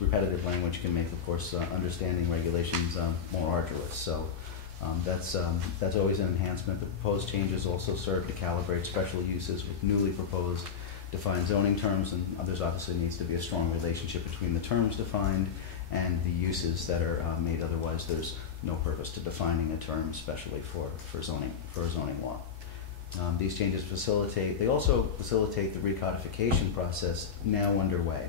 repetitive language can make, of course, understanding regulations more arduous. So that's always an enhancement. The proposed changes also serve to calibrate special uses with newly proposed defined zoning terms, and there's obviously needs to be a strong relationship between the terms defined and the uses that are made. Otherwise, there's no purpose to defining a term, especially for a zoning law. These changes also facilitate the recodification process now underway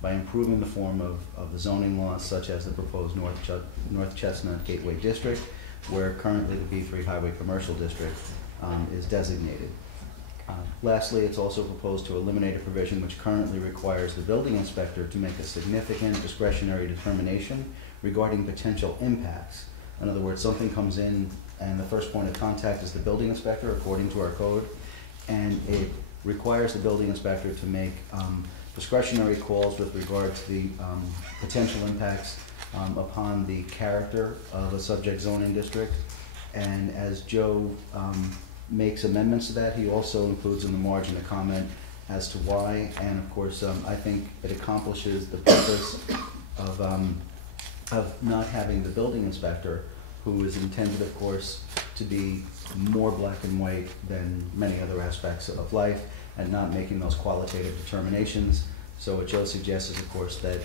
by improving the form of the zoning laws, such as the proposed North Chestnut Gateway District, where currently the B3 Highway Commercial District is designated. Lastly, it's also proposed to eliminate a provision which currently requires the building inspector to make a significant discretionary determination regarding potential impacts. In other words, something comes in and the first point of contact is the building inspector according to our code, and it requires the building inspector to make discretionary calls with regard to the potential impacts upon the character of a subject zoning district. And as Joe makes amendments to that, he also includes in the margin a comment as to why, and of course I think it accomplishes the purpose of not having the building inspector, who is intended, of course, to be more black and white than many other aspects of life, and not making those qualitative determinations. So what Joe suggests is, of course, that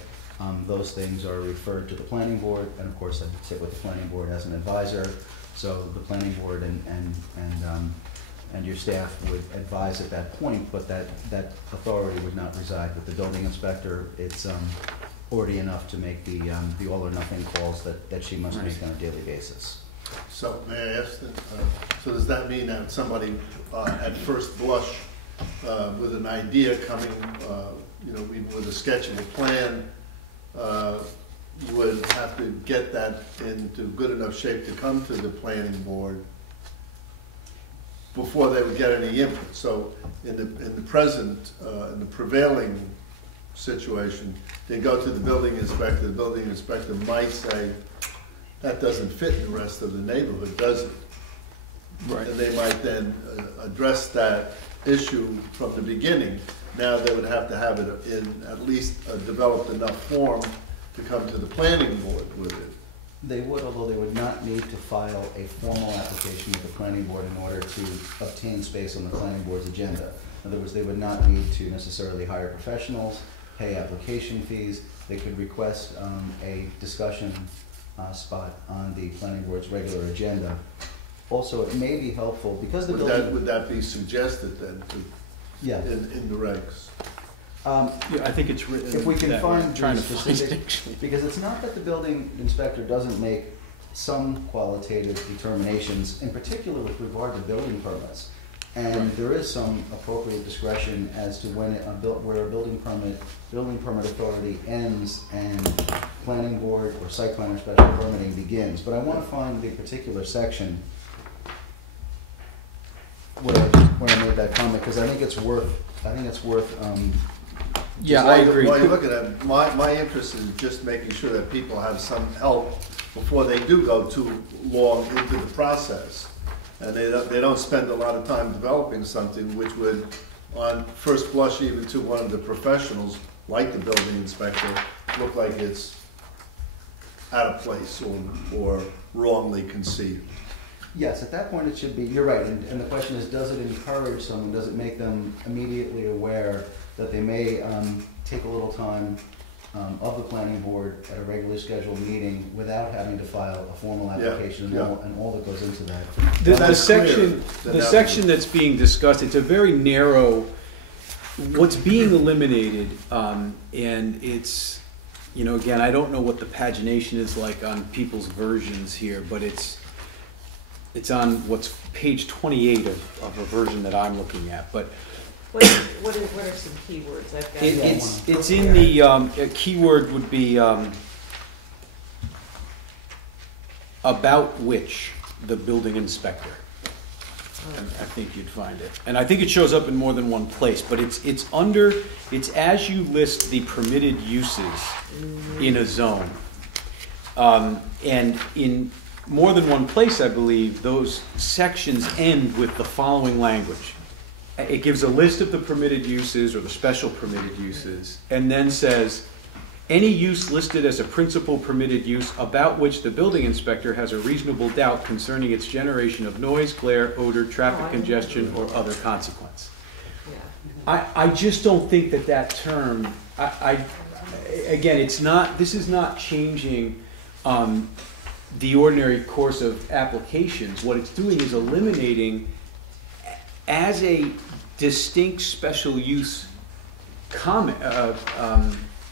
those things are referred to the planning board, and of course I sit with the planning board as an advisor. So the planning board and your staff would advise at that point, but that authority would not reside with the building inspector. It's already enough to make the all or nothing calls that she must make on a daily basis. So may I ask that, so does that mean that somebody at first blush with an idea coming, even with a sketch of a plan, would have to get that into good enough shape to come to the planning board before they would get any input? So in the present, in the prevailing situation, they go to the building inspector. The building inspector might say, that doesn't fit in the rest of the neighborhood, does it? Right. And they might then address that issue from the beginning. Now they would have to have it in at least a developed enough form to come to the planning board with it. They would, although they would not need to file a formal application with the planning board in order to obtain space on the planning board's agenda. In other words, they would not need to necessarily hire professionals, pay application fees. They could request a discussion spot on the planning board's regular agenda. Also, it may be helpful because the building... Would that be suggested then yeah. in the regs? Yeah, I think it's written. If we can find trying to specific, because it's not that the building inspector doesn't make some qualitative determinations, in particular with regard to building permits, and right. There is some appropriate discretion as to when where a building permit authority ends and planning board or site plan or special permitting begins. But I want to find the particular section where I made that comment, because I think it's worth. Yeah, I agree. While you're looking at it, my interest is just making sure that people have some help before they do go too long into the process, and they don't spend a lot of time developing something which would, on first blush, even to one of the professionals like the building inspector, look like it's out of place or wrongly conceived. Yes, at that point it should be, you're right, and the question is, does it encourage someone, does it make them immediately aware that they may take a little time of the planning board at a regularly scheduled meeting without having to file a formal application and all that goes into that. The section that's being discussed, it's a very narrow, what's being eliminated, and it's, again, I don't know what the pagination is like on people's versions here, but it's on what's page 28 of a version that I'm looking at. But what are some keywords? I've got it's in the a keyword would be about which the building inspector. And I think you'd find it, and I think it shows up in more than one place. But it's as you list the permitted uses in a zone, and in more than one place, I believe, those sections end with the following language. It gives a list of the permitted uses or the special permitted uses, and then says, any use listed as a principal permitted use about which the building inspector has a reasonable doubt concerning its generation of noise, glare, odor, traffic congestion, or other consequence. Yeah. I just don't think that term, again, this is not changing the ordinary course of applications. What it's doing is eliminating, as a distinct special use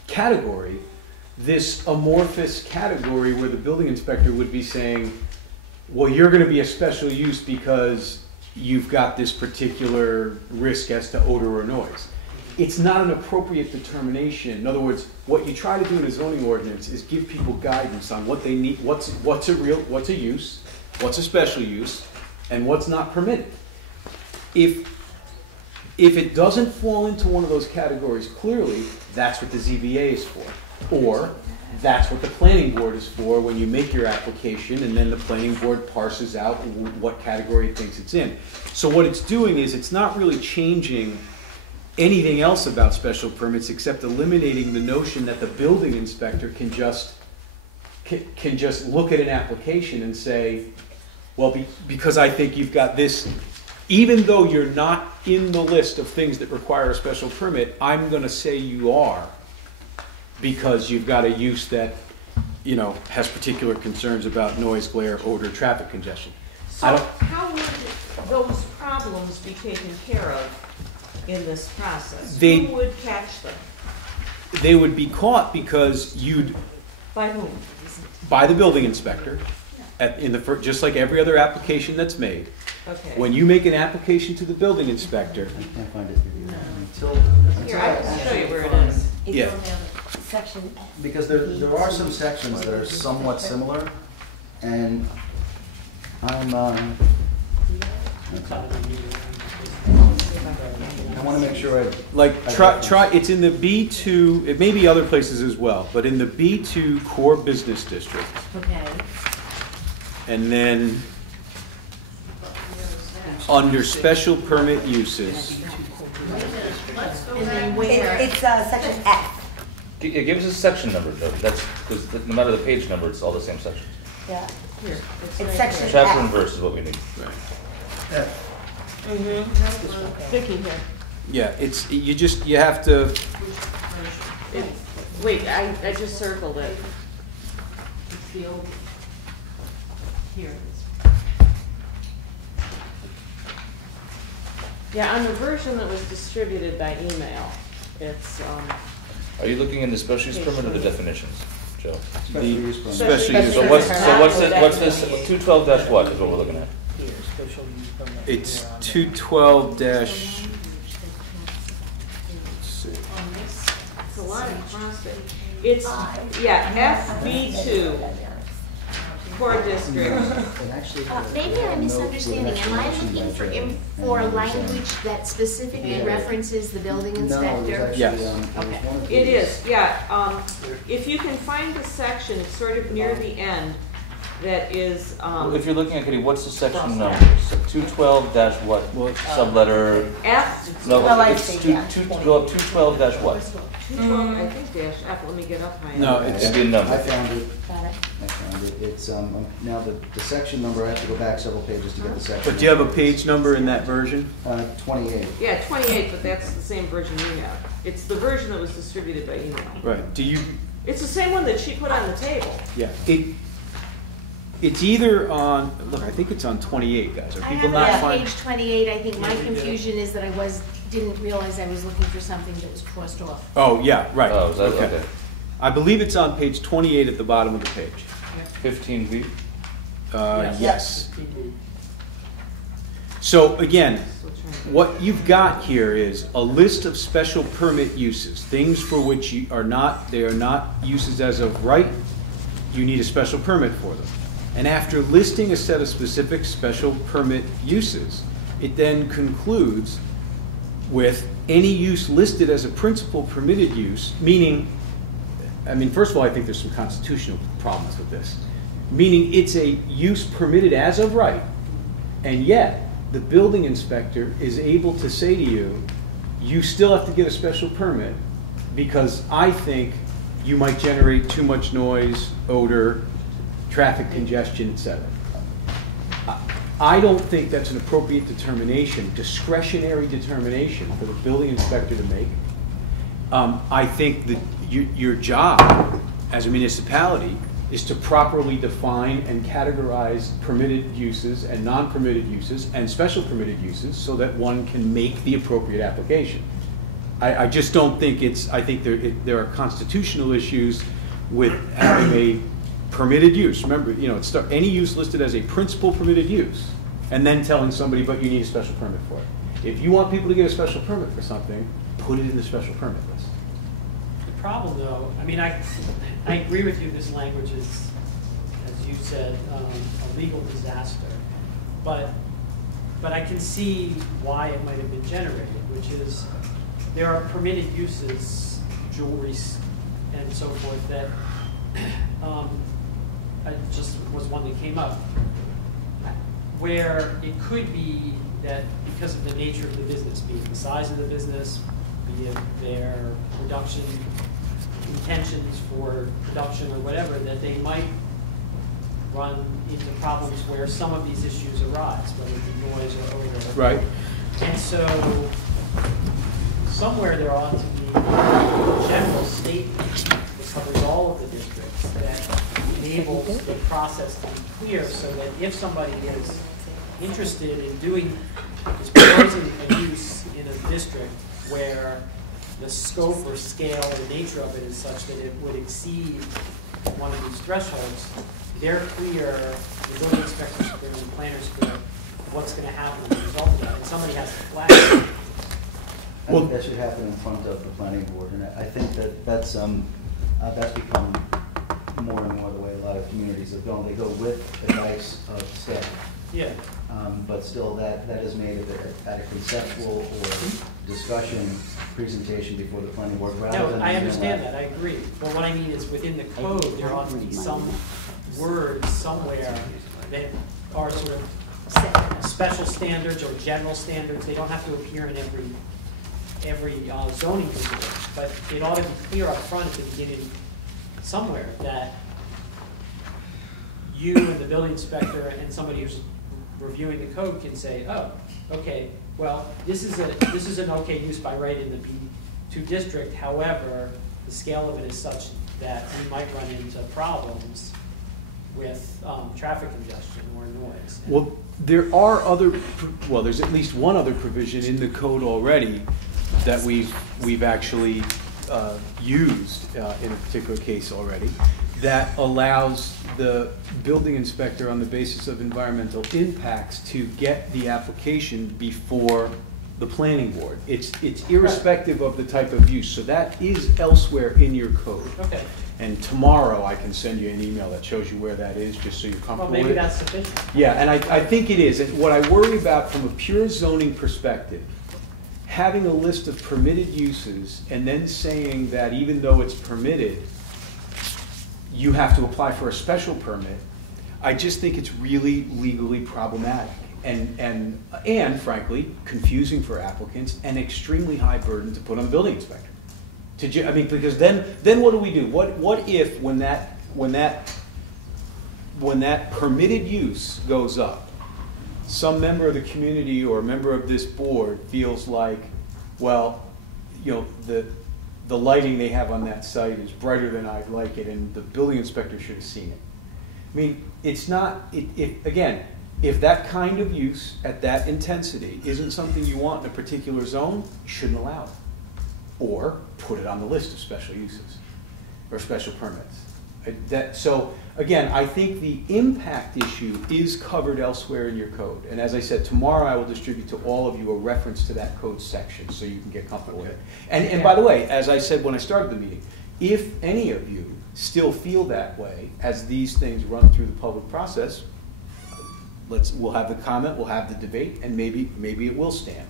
category, this amorphous category where the building inspector would be saying, well, you're going to be a special use because you've got this particular risk as to odor or noise. It's not an appropriate determination. In other words, what you try to do in a zoning ordinance is give people guidance on what they need, what's a use, what's a special use, and what's not permitted. If it doesn't fall into one of those categories clearly, that's what the ZBA is for. Or that's what the planning board is for when you make your application, and then the planning board parses out what category it thinks it's in. So what it's doing is it's not really changing anything else about special permits except eliminating the notion that the building inspector can just look at an application and say, well, because I think you've got this, even though you're not in the list of things that require a special permit, I'm going to say you are, because you've got a use that, has particular concerns about noise, glare, odor, traffic congestion. So how would those problems be taken care of in this process? Who would catch them? They would be caught because By whom? by the building inspector, just like every other application that's made. Okay. When you make an application to the building inspector, I can't find it here. Here, I can show you where it is. Yeah. Section F. Because there are some sections that are somewhat similar, and I'm, I want to make sure try, it's in the B2, it may be other places as well, but in the B2 core business district. Okay. And then under special permit uses. And then where? It's section F. Yeah, give us a section number, Joe. That's because no matter the page number, it's all the same section. Yeah. Here. It's right section here. Chapter F. and verse is what we need. Vicky here. Yeah, you have to, Wait, I just circled it. Here. Yeah, on the version that was distributed by email, it's, Are you looking in the special use permit or the definitions, Joe? special use permit. special use. So what's this 212 what is what we're looking at? It's 212 dash. it's a lot of crossing. It's, FB2, core district. Maybe I'm misunderstanding. Am I looking for language that specifically references the building inspector? Yes. It is, yeah. If you can find the section, it's sort of near the end, that is, If you're looking at Kitty, what's the section number? 212 dash what? Subletter. F, No, I it's see, two, yeah. go up 212 dash what? 212, I think dash F, let me get up high. No, enough. It's a good number. I found it. Got it. I found it. It's, now the section number, I have to go back several pages to get the section. But do you have a page number in that version? 28. Yeah, 28, but that's the same version you have. It's the version that was distributed by email. Right. Do you? It's the same one that she put on the table. Yeah. It's either on. Look, I think it's on 28, guys. Are I people have not it on finding? page 28. I think my confusion is that I didn't realize I was looking for something that was crossed off. Oh, yeah, right. Oh, is that okay? I believe it's on page 28 at the bottom of the page. 15B. Yes. So again, what you've got here is a list of special permit uses, things for which they are not uses as of right. You need a special permit for them. And after listing a set of specific special permit uses, it then concludes with any use listed as a principal permitted use, meaning, first of all, I think there's some constitutional problems with this, meaning it's a use permitted as of right, and yet the building inspector is able to say to you, you still have to get a special permit because I think you might generate too much noise, odor, traffic congestion, etc. I don't think that's an appropriate determination, discretionary determination for the building inspector to make. I think that your job as a municipality is to properly define and categorize permitted uses and non-permitted uses and special permitted uses so that one can make the appropriate application. I just don't think I think there are constitutional issues with having a permitted use. Remember, it's any use listed as a principal permitted use, and then telling somebody, but you need a special permit for it. If you want people to get a special permit for something, put it in the special permit list. The problem, though, I mean, I agree with you. This language is, as you said, a legal disaster. But I can see why it might have been generated, which is there are permitted uses, jewelry, and so forth that. Just was one that came up, where it could be that because of the nature of the business, be it the size of the business, be it their production intentions for production or whatever, that they might run into problems where some of these issues arise, whether it be noise or odor. Right. And so somewhere there ought to be a general statement that covers all of the districts that enables the process to be clear, so that if somebody is interested in proposing a use in a district where the scope or scale or the nature of it is such that it would exceed one of these thresholds, they're clear, the building inspector's clear, and the planner's clear, what's going to happen as a result of that, and somebody has to flag it. I think that should happen in front of the planning board, and I think that's become more and more the way a lot of communities have gone. They go with advice of staff. Yeah. But still, that is made at a conceptual or discussion presentation before the planning board. Rather than I understand that. I agree. But what I mean is, within the code, there ought to be some words somewhere that are sort of special standards or general standards. They don't have to appear in every zoning district, but it ought to be clear up front at the beginning somewhere that you and the building inspector and somebody who's reviewing the code can say, oh, okay, well, this is an okay use by right in the B2 district. However, the scale of it is such that we might run into problems with traffic congestion or noise. Well, there's at least one other provision in the code already that we've actually used in a particular case already, that allows the building inspector, on the basis of environmental impacts, to get the application before the planning board. It's irrespective of the type of use, so that is elsewhere in your code. Okay. And tomorrow I can send you an email that shows you where that is, just so you're comfortable with it. Well, maybe that's sufficient. Yeah, and I think it is. And what I worry about from a pure zoning perspective, having a list of permitted uses and then saying that even though it's permitted, you have to apply for a special permit, I just think it's really legally problematic and frankly, confusing for applicants and extremely high burden to put on the building inspector. Because then what do we do? What if when that permitted use goes up, some member of the community or a member of this board feels like, well, the lighting they have on that site is brighter than I'd like it, and the building inspector should have seen it. I mean, it's not, again, if that kind of use at that intensity isn't something you want in a particular zone, you shouldn't allow it. Or put it on the list of special uses or special permits. So again, I think the impact issue is covered elsewhere in your code. And as I said, tomorrow I will distribute to all of you a reference to that code section so you can get comfortable with it. And by the way, as I said when I started the meeting, if any of you still feel that way as these things run through the public process, we'll have the comment, we'll have the debate, and maybe it will stand.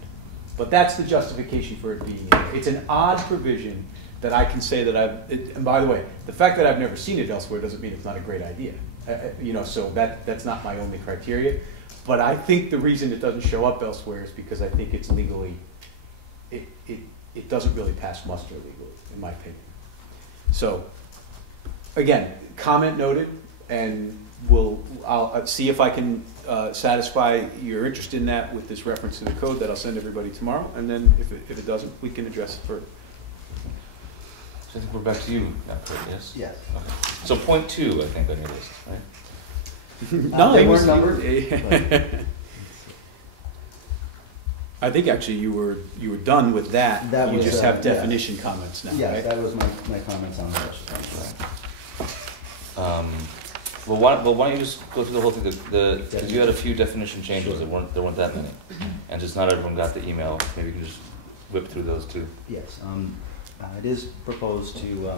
But that's the justification for it being in there. It's an odd provision that I can say that and by the way, the fact that I've never seen it elsewhere doesn't mean it's not a great idea. So that's not my only criteria. But I think the reason it doesn't show up elsewhere is because I think it's legally, it doesn't really pass muster legally, in my opinion. So again, comment noted, and I'll see if I can satisfy your interest in that with this reference to the code that I'll send everybody tomorrow, and then if it doesn't, we can address it further. So I think we're back to you now, Kurt, yes? Yes. Okay. So point 2, I think, on your list, right? No, they it was weren't numbered. but- I think actually you were done with that. That You was, just have yeah. definition comments now, Yes, right? that was my comments on that. Well, why don't you just go through the whole thing? Because you had a few definition changes. Sure. There weren't that many, and just not everyone got the email. Maybe you can just whip through those too. Yes, it is proposed to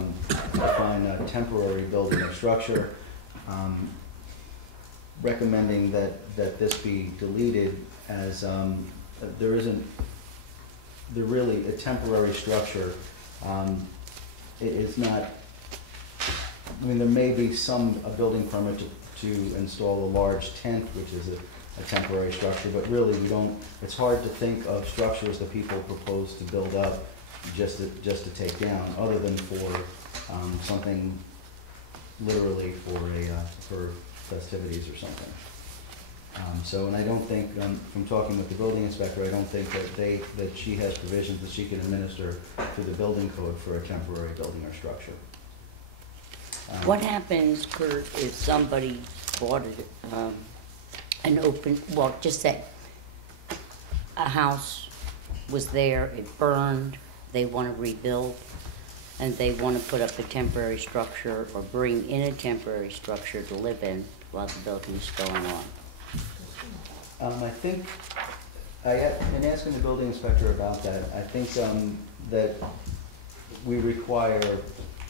define a temporary building or structure, recommending that this be deleted as there really a temporary structure. It is not. I mean, there may be a building permit to install a large tent, which is a temporary structure, but really it's hard to think of structures that people propose to build up just to take down, other than for something literally for festivities or something. And I don't think, from talking with the building inspector, I don't think that she has provisions that she can administer through the building code for a temporary building or structure. What happens, Kurt, if somebody bought just say a house was there, it burned, they want to rebuild, and they want to put up a temporary structure or bring in a temporary structure to live in while the building's going on? I think, in asking the building inspector about that, I think that we require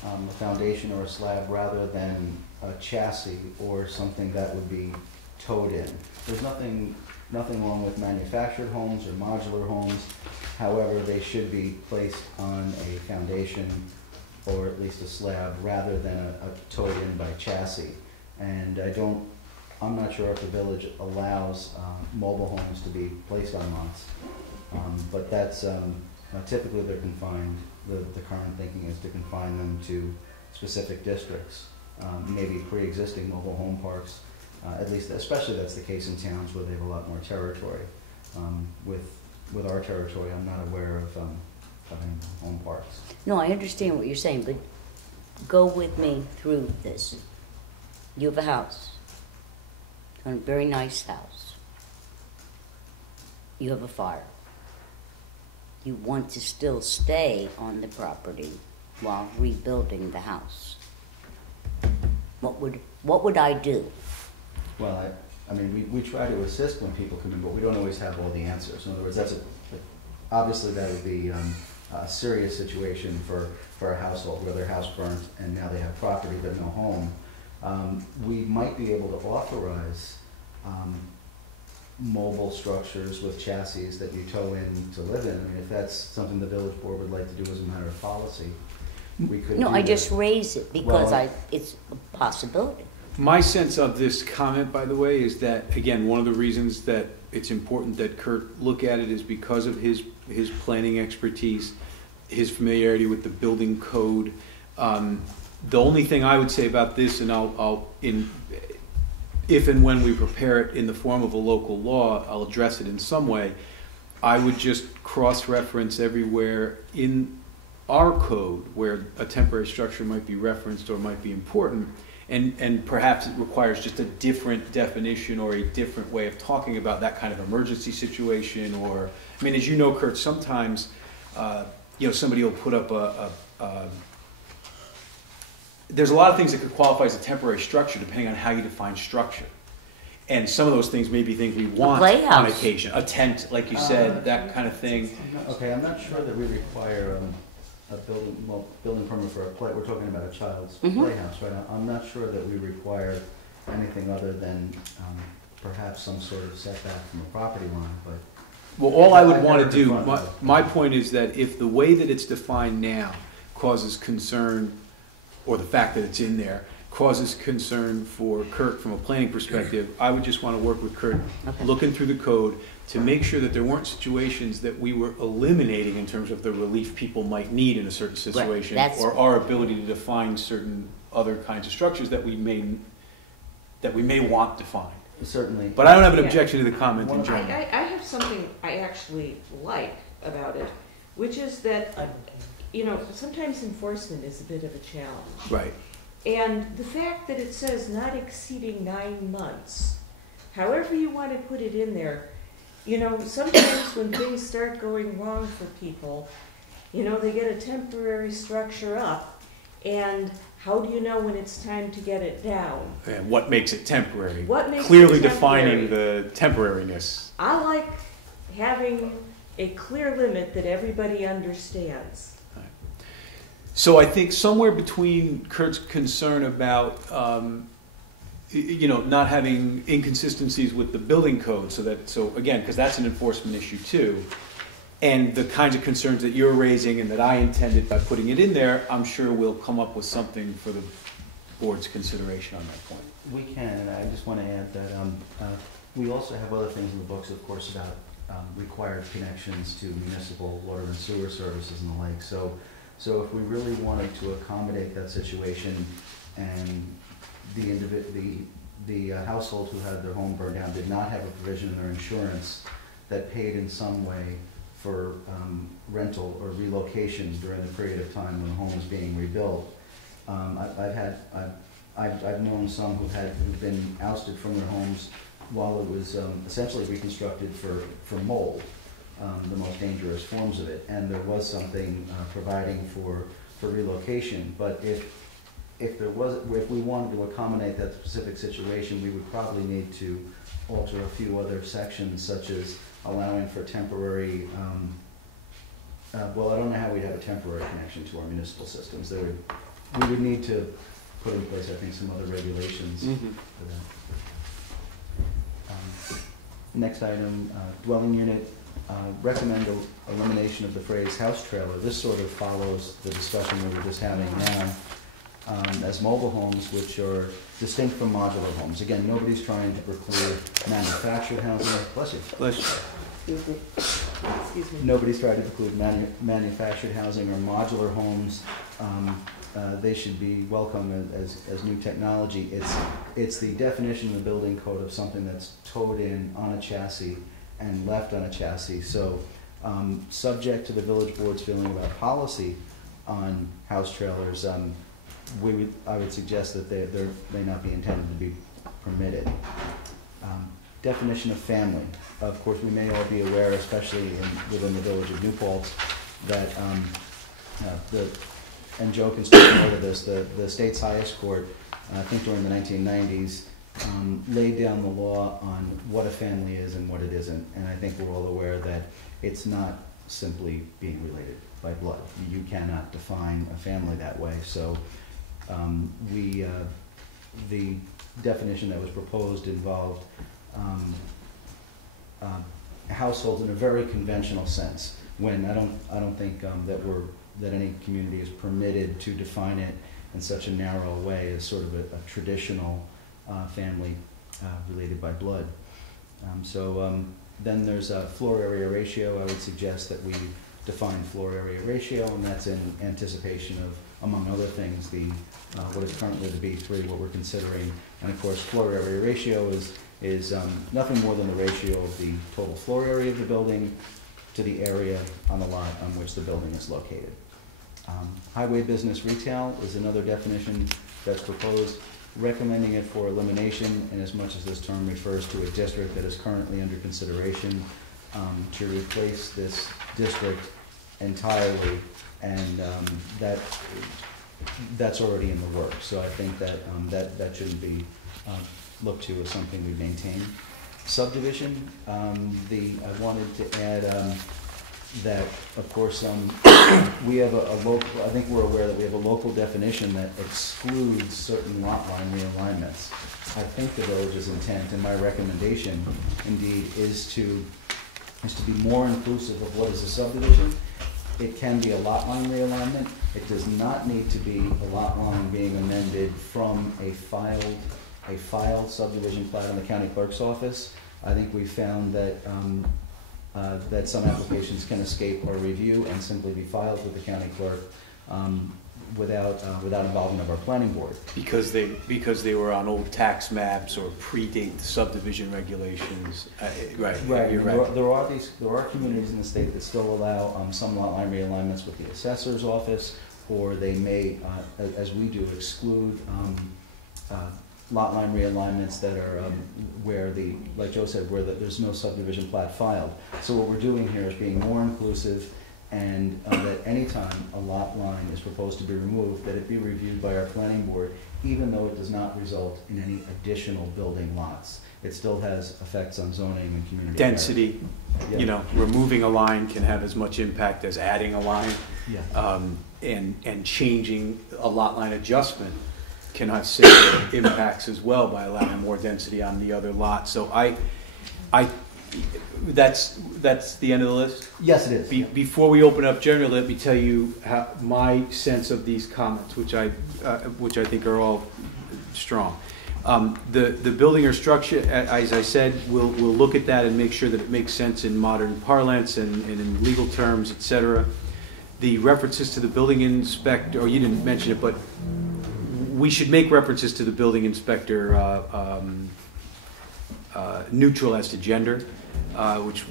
a foundation or a slab rather than a chassis or something that would be towed in. There's nothing wrong with manufactured homes or modular homes. However, they should be placed on a foundation or at least a slab rather than a towed in by chassis. And I'm not sure if the village allows mobile homes to be placed on lots, but that's typically they're confined. The current thinking is to confine them to specific districts, maybe pre-existing mobile home parks. At least, especially that's the case in towns where they have a lot more territory. With our territory, I'm not aware of any home parks. No, I understand what you're saying, but go with me through this. You have a house, a very nice house. You have a fire. You want to still stay on the property while rebuilding the house. What would I do? Well, I mean, we try to assist when people come in, but we don't always have all the answers. In other words, obviously that would be a serious situation for a household where their house burnt and now they have property but no home. We might be able to authorize mobile structures with chassis that you tow in to live in. I mean, if that's something the village board would like to do as a matter of policy, we could. No, do I that. just raise it because Well, it's a possibility. My sense of this comment, by the way, is that, again, one of the reasons that it's important that Kurt look at it is because of his planning expertise, his familiarity with the building code. The only thing I would say about this, and if and when we prepare it in the form of a local law, I'll address it in some way. I would just cross-reference everywhere in our code where a temporary structure might be referenced or might be important, and perhaps it requires just a different definition or a different way of talking about that kind of emergency situation. Or, I mean, as you know, Kurt, sometimes somebody will put up there's a lot of things that could qualify as a temporary structure depending on how you define structure. And some of those things may be things we want on occasion. A tent, like you said, that kind of thing. Okay, I'm not sure that we require a building permit for a play. We're talking about a child's playhouse, right? I'm not sure that we require anything other than perhaps some sort of setback from the property line, but. Well, all I would want to do, my point is that if the way that it's defined now causes concern, or the fact that it's in there causes concern for Kurt from a planning perspective, I would just want to work with Kurt, looking through the code to make sure that there weren't situations that we were eliminating in terms of the relief people might need in a certain situation, or our ability to define certain other kinds of structures that we may want defined. Certainly. But I don't have an Yeah. objection to the comment in I general. have something I actually like about it, which is that, sometimes enforcement is a bit of a challenge. Right. And the fact that it says not exceeding 9 months, however you want to put it in there, sometimes when things start going wrong for people, they get a temporary structure up, and how do you know when it's time to get it down? And what makes it temporary? What makes Clearly it defining temporary? the temporariness. I like having a clear limit that everybody understands. So I think somewhere between Kurt's concern about, not having inconsistencies with the building code, so again, because that's an enforcement issue too, and the kinds of concerns that you're raising and that I intended by putting it in there, I'm sure we'll come up with something for the board's consideration on that point. We can, and I just want to add that we also have other things in the books, of course, about required connections to municipal water and sewer services and the like. So if we really wanted to accommodate that situation, and the household who had their home burned down did not have a provision in their insurance that paid in some way for rental or relocation during the period of time when the home was being rebuilt, I've known some who've been ousted from their homes while it was essentially reconstructed for mold, the most dangerous forms of it, and there was something providing for relocation. But if we wanted to accommodate that specific situation, we would probably need to alter a few other sections, such as allowing for temporary. Well, I don't know how we'd have a temporary connection to our municipal systems. We would need to put in place, I think, some other regulations for that. Next item, dwelling unit. Recommend elimination of the phrase house trailer. This sort of follows the discussion we were just having now, as mobile homes, which are distinct from modular homes. Again, nobody's trying to preclude manufactured housing. Bless you. Bless you. Excuse me. Nobody's trying to preclude manufactured housing or modular homes. They should be welcome as new technology. It's the definition in the building code of something that's towed in on a chassis and left on a chassis. So subject to the village board's feeling about policy on house trailers, I would suggest that they may not be intended to be permitted. Definition of family. Of course, we may all be aware, especially within the village of New Paltz, that and Joe can speak more to this, the state's highest court, I think during the 1990s, laid down the law on what a family is and what it isn't. And I think we're all aware that it's not simply being related by blood. You cannot define a family that way. So the definition that was proposed involved households in a very conventional sense. When I don't think that any community is permitted to define it in such a narrow way as sort of a traditional family related by blood. Then there's a floor area ratio. I would suggest that we define floor area ratio, and that's in anticipation of, among other things, what is currently the B3, what we're considering. And of course, floor area ratio is nothing more than the ratio of the total floor area of the building to the area on the lot on which the building is located. Highway business retail is another definition that's proposed, recommending it for elimination in as much as this term refers to a district that is currently under consideration to replace this district entirely, and that's already in the works. So I think that that shouldn't be looked to as something we maintain. Subdivision, I wanted to add that, of course, we have a local, I think we're aware that we have a local definition that excludes certain lot line realignments. I think the village's intent, and my recommendation, indeed, is to be more inclusive of what is a subdivision. It can be a lot line realignment. It does not need to be a lot line being amended from a filed subdivision plat in the county clerk's office. I think we found that that some applications can escape our review and simply be filed with the county clerk. without involvement of our planning board. Because they were on old tax maps or predate the subdivision regulations. Right. Right. You're There right. there are communities in the state that still allow some lot line realignments with the assessor's office, or they may, as we do, exclude lot line realignments that are where like Joe said, where there's no subdivision plat filed. So what we're doing here is being more inclusive, and that anytime a lot line is proposed to be removed, that it be reviewed by our planning board, even though it does not result in any additional building lots. It still has effects on zoning and community Density, Yeah. you know, removing a line can have as much impact as adding a line. Yeah. And changing a lot line adjustment can have similar impacts as well by allowing more density on the other lot. So that's the end of the list? Yes, it is. Before we open up generally, let me tell you how my sense of these comments, which I think are all strong. The building or structure, as I said, we'll look at that and make sure that it makes sense in modern parlance and in legal terms, et cetera. The references to the building inspector, or you didn't mention it, but we should make references to the building inspector neutral as to gender, which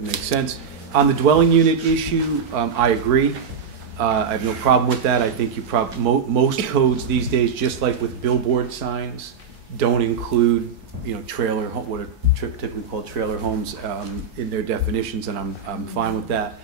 makes sense. On the dwelling unit issue, I agree. I have no problem with that. I think most codes these days, just like with billboard signs, don't include, you know, trailer, what are typically called trailer homes in their definitions, and I'm fine with that.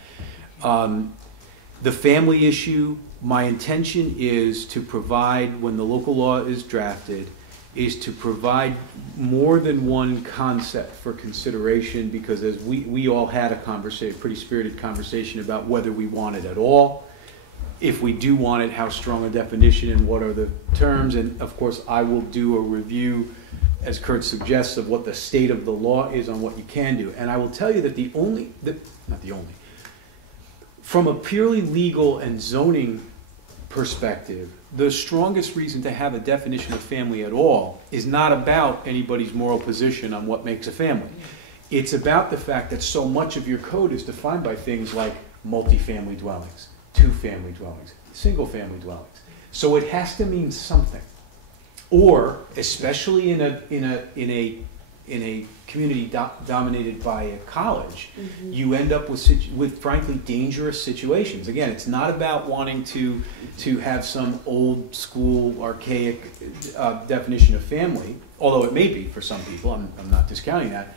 The family issue, my intention is to provide, when the local law is drafted, is to provide more than one concept for consideration, because as we all had a pretty spirited conversation about whether we want it at all. If we do want it, how strong a definition and what are the terms, and of course I will do a review, as Kurt suggests, of what the state of the law is on what you can do. And I will tell you that from a purely legal and zoning perspective, the strongest reason to have a definition of family at all is not about anybody's moral position on what makes a family. It's about the fact that so much of your code is defined by things like multifamily dwellings, two-family dwellings, single-family dwellings. So it has to mean something. Or, especially in a community dominated by a college, you end up with frankly dangerous situations. Again, it's not about wanting to have some old school archaic definition of family, although it may be for some people. I'm not discounting that.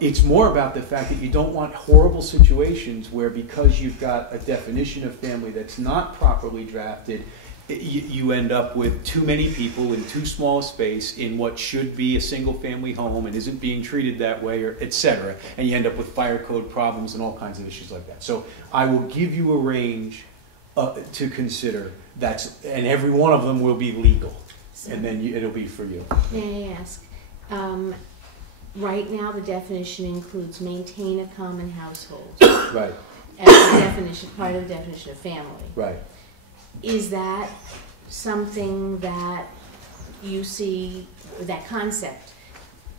It's more about the fact that you don't want horrible situations where, because you've got a definition of family that's not properly drafted, you end up with too many people in too small a space in what should be a single-family home and isn't being treated that way, or et cetera, and you end up with fire code problems and all kinds of issues like that. So I will give you a range to consider. And every one of them will be legal, and then it'll be for you. May I ask? Right now, the definition includes maintain a common household. Right. As the definition, part of the definition of family. Right. Is that something that you see, that concept,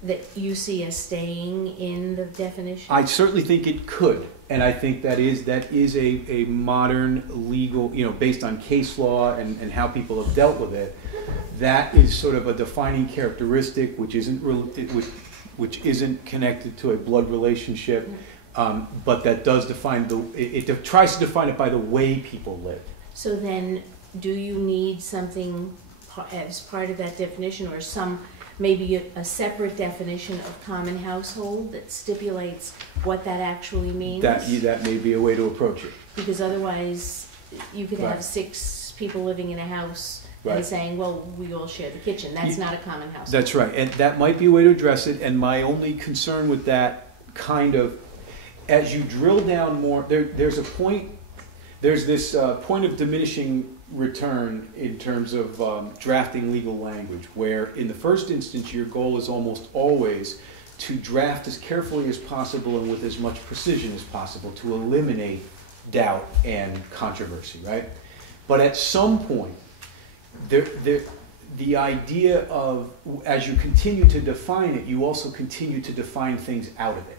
that you see as staying in the definition? I certainly think it could, and I think that is a modern legal, you know, based on case law and how people have dealt with it. That is sort of a defining characteristic, which isn't connected to a blood relationship, but that does define it tries to define it by the way people live. So then, do you need something as part of that definition, or maybe a separate definition of common household that stipulates what that actually means? That may be a way to approach it. Because otherwise, you could Right. have 6 people living in a house Right. and saying, well, we all share the kitchen. That's not a common household. That's right, and that might be a way to address it. And my only concern with that kind of, as you drill down more, there's this point of diminishing return in terms of drafting legal language, where in the first instance your goal is almost always to draft as carefully as possible and with as much precision as possible to eliminate doubt and controversy, right? But at some point, the idea of, as you continue to define it, you also continue to define things out of it.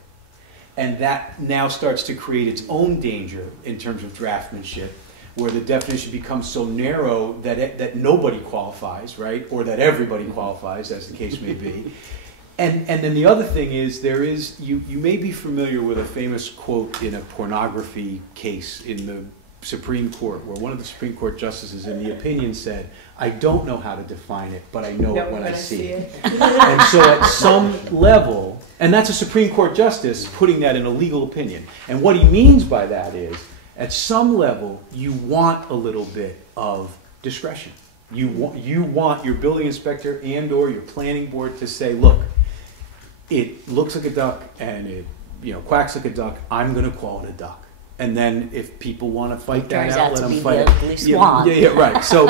And that now starts to create its own danger in terms of draftsmanship, where the definition becomes so narrow that nobody qualifies, right? Or that everybody qualifies, as the case may be. And then the other thing is, you may be familiar with a famous quote in a pornography case in the Supreme Court, where one of the Supreme Court justices in the opinion said, "I don't know how to define it, but I know it when I see it." And so at some level, and that's a Supreme Court justice putting that in a legal opinion. And what he means by that is, at some level, you want a little bit of discretion. You want your building inspector and or your planning board to say, look, it looks like a duck and it quacks like a duck, I'm going to call it a duck. And then if people want to fight that out, let them fight it. Yeah, right. So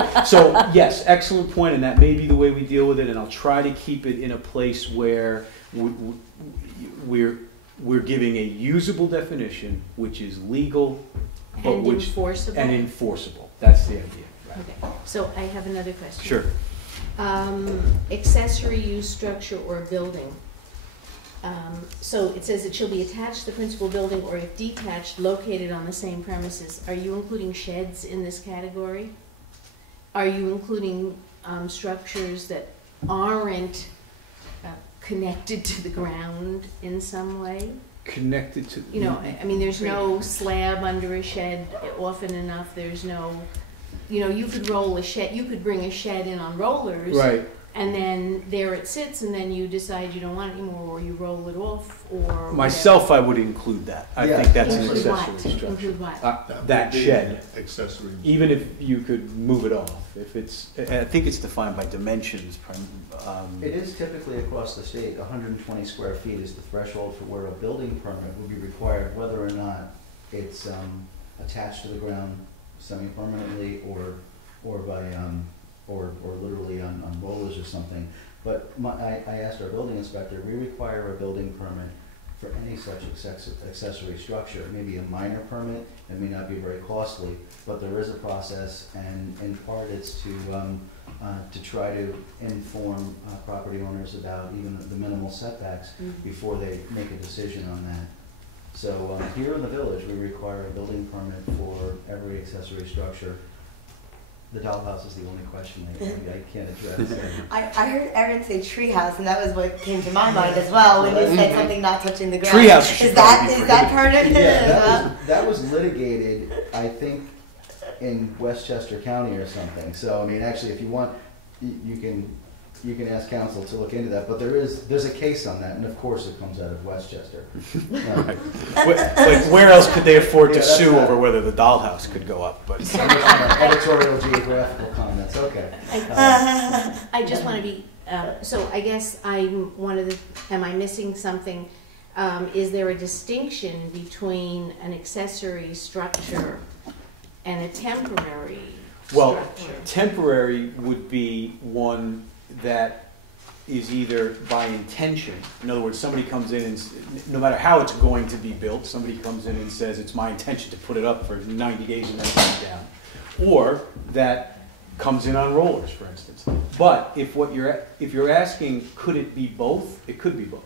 yes, excellent point, and that may be the way we deal with it, and I'll try to keep it in a place where we're giving a usable definition, which is legal, but And enforceable? And enforceable. That's the idea. Right. Okay, so I have another question. Sure. Accessory use structure or building. So it says it shall be attached to the principal building or if detached, located on the same premises. Are you including sheds in this category? Are you including structures that aren't connected to the ground in some way? Connected to... I mean, there's no slab under a shed often enough. There's no... you could roll a shed, you could bring a shed in on rollers. Right. And then there it sits, and then you decide you don't want it anymore, or you roll it off, or... Myself, I would include that. I think that's an Include accessory what? structure. Include what? That shed. Accessory. Even if you could move it off. If it's, I think it's defined by dimensions. It is typically across the state, 120 square feet is the threshold for where a building permit would be required, whether or not it's attached to the ground semi-permanently or by or literally on rollers or something. But I asked our building inspector, we require a building permit for any such accessory structure. Maybe a minor permit, it may not be very costly, but there is a process, and in part it's to try to inform property owners about even the minimal setbacks before they make a decision on that. So here in the village, we require a building permit for every accessory structure. The dollhouse is the only question I can't address. I heard Erin say treehouse, and that was what came to my mind as well when you said something not touching the ground. Treehouse is that part of it as Yeah, well? that was litigated, I think, in Westchester County or something. So I mean, actually, if you want, you can ask counsel to look into that. But there's a case on that, and of course, it comes out of Westchester. Right. Like, where else could they afford to sue over whether the dollhouse could go up? But editorial geographical comments. Okay. I just want to be, so I guess am I missing something? Is there a distinction between an accessory structure and a temporary well, structure? temporary would be one that is either by intention. In other words, somebody comes in and, no matter how it's going to be built, somebody comes in and says, it's my intention to put it up for 90 days and then take it down. Or that comes in on rollers, for instance. But if you're asking, could it be both? It could be both.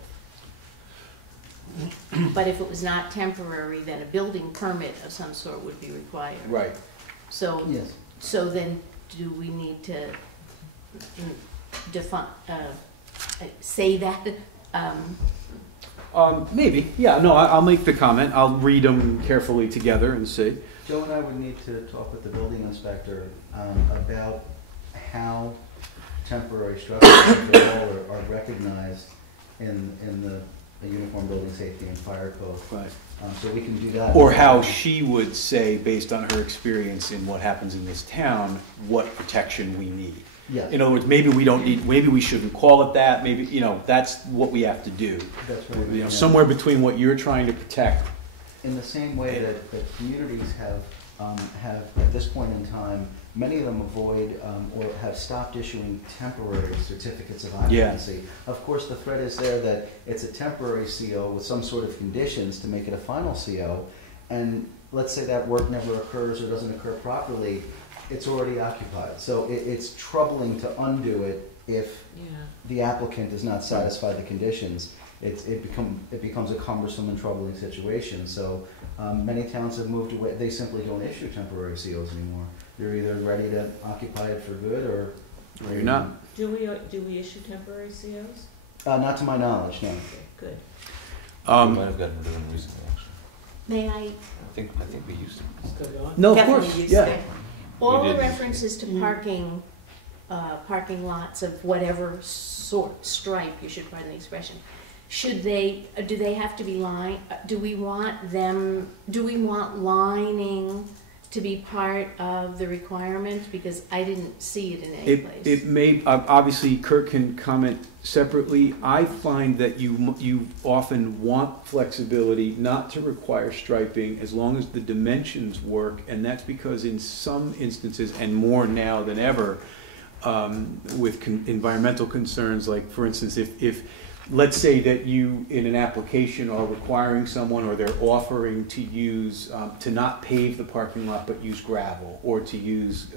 But if it was not temporary, then a building permit of some sort would be required. Right. So, Yes. so then do we need to define, say that? Maybe. Yeah, no, I'll make the comment. I'll read them carefully together and see. Joe and I would need to talk with the building inspector about how temporary structures are recognized in the Uniform Building Safety and Fire Code. Right. So we can do that. Or how she would say, based on her experience in what happens in this town, what protection we need. Yeah. In other words, maybe we don't need, maybe we shouldn't call it that. Maybe, that's what we have to do. That's right. Somewhere between what you're trying to protect. In the same way that communities have at this point in time, many of them avoid or have stopped issuing temporary certificates of occupancy. Yeah. Of course, the threat is there that it's a temporary CO with some sort of conditions to make it a final CO, and let's say that work never occurs or doesn't occur properly, it's already occupied. So it's troubling to undo it if the applicant does not satisfy the conditions. it becomes a cumbersome and troubling situation. So many towns have moved away. They simply don't issue temporary COs anymore. You're either ready to occupy it for good or You're not. Do we issue temporary COs? Not to my knowledge, no. Okay, good. We might have gotten rid of them recently, actually. May I, I think we used to. Still going? No, of Definitely course, used yeah. to. all We the did. references to parking, parking lots of whatever sort, stripe, you should pardon the expression, should they, do they have to be do we want lining to be part of the requirement? Because I didn't see it in any place. It may, obviously Kurt can comment separately. I find that you often want flexibility not to require striping as long as the dimensions work, and that's because in some instances, and more now than ever, with environmental concerns, like for instance, if let's say that you in an application are requiring someone, or they're offering to use to not pave the parking lot but use gravel, or to use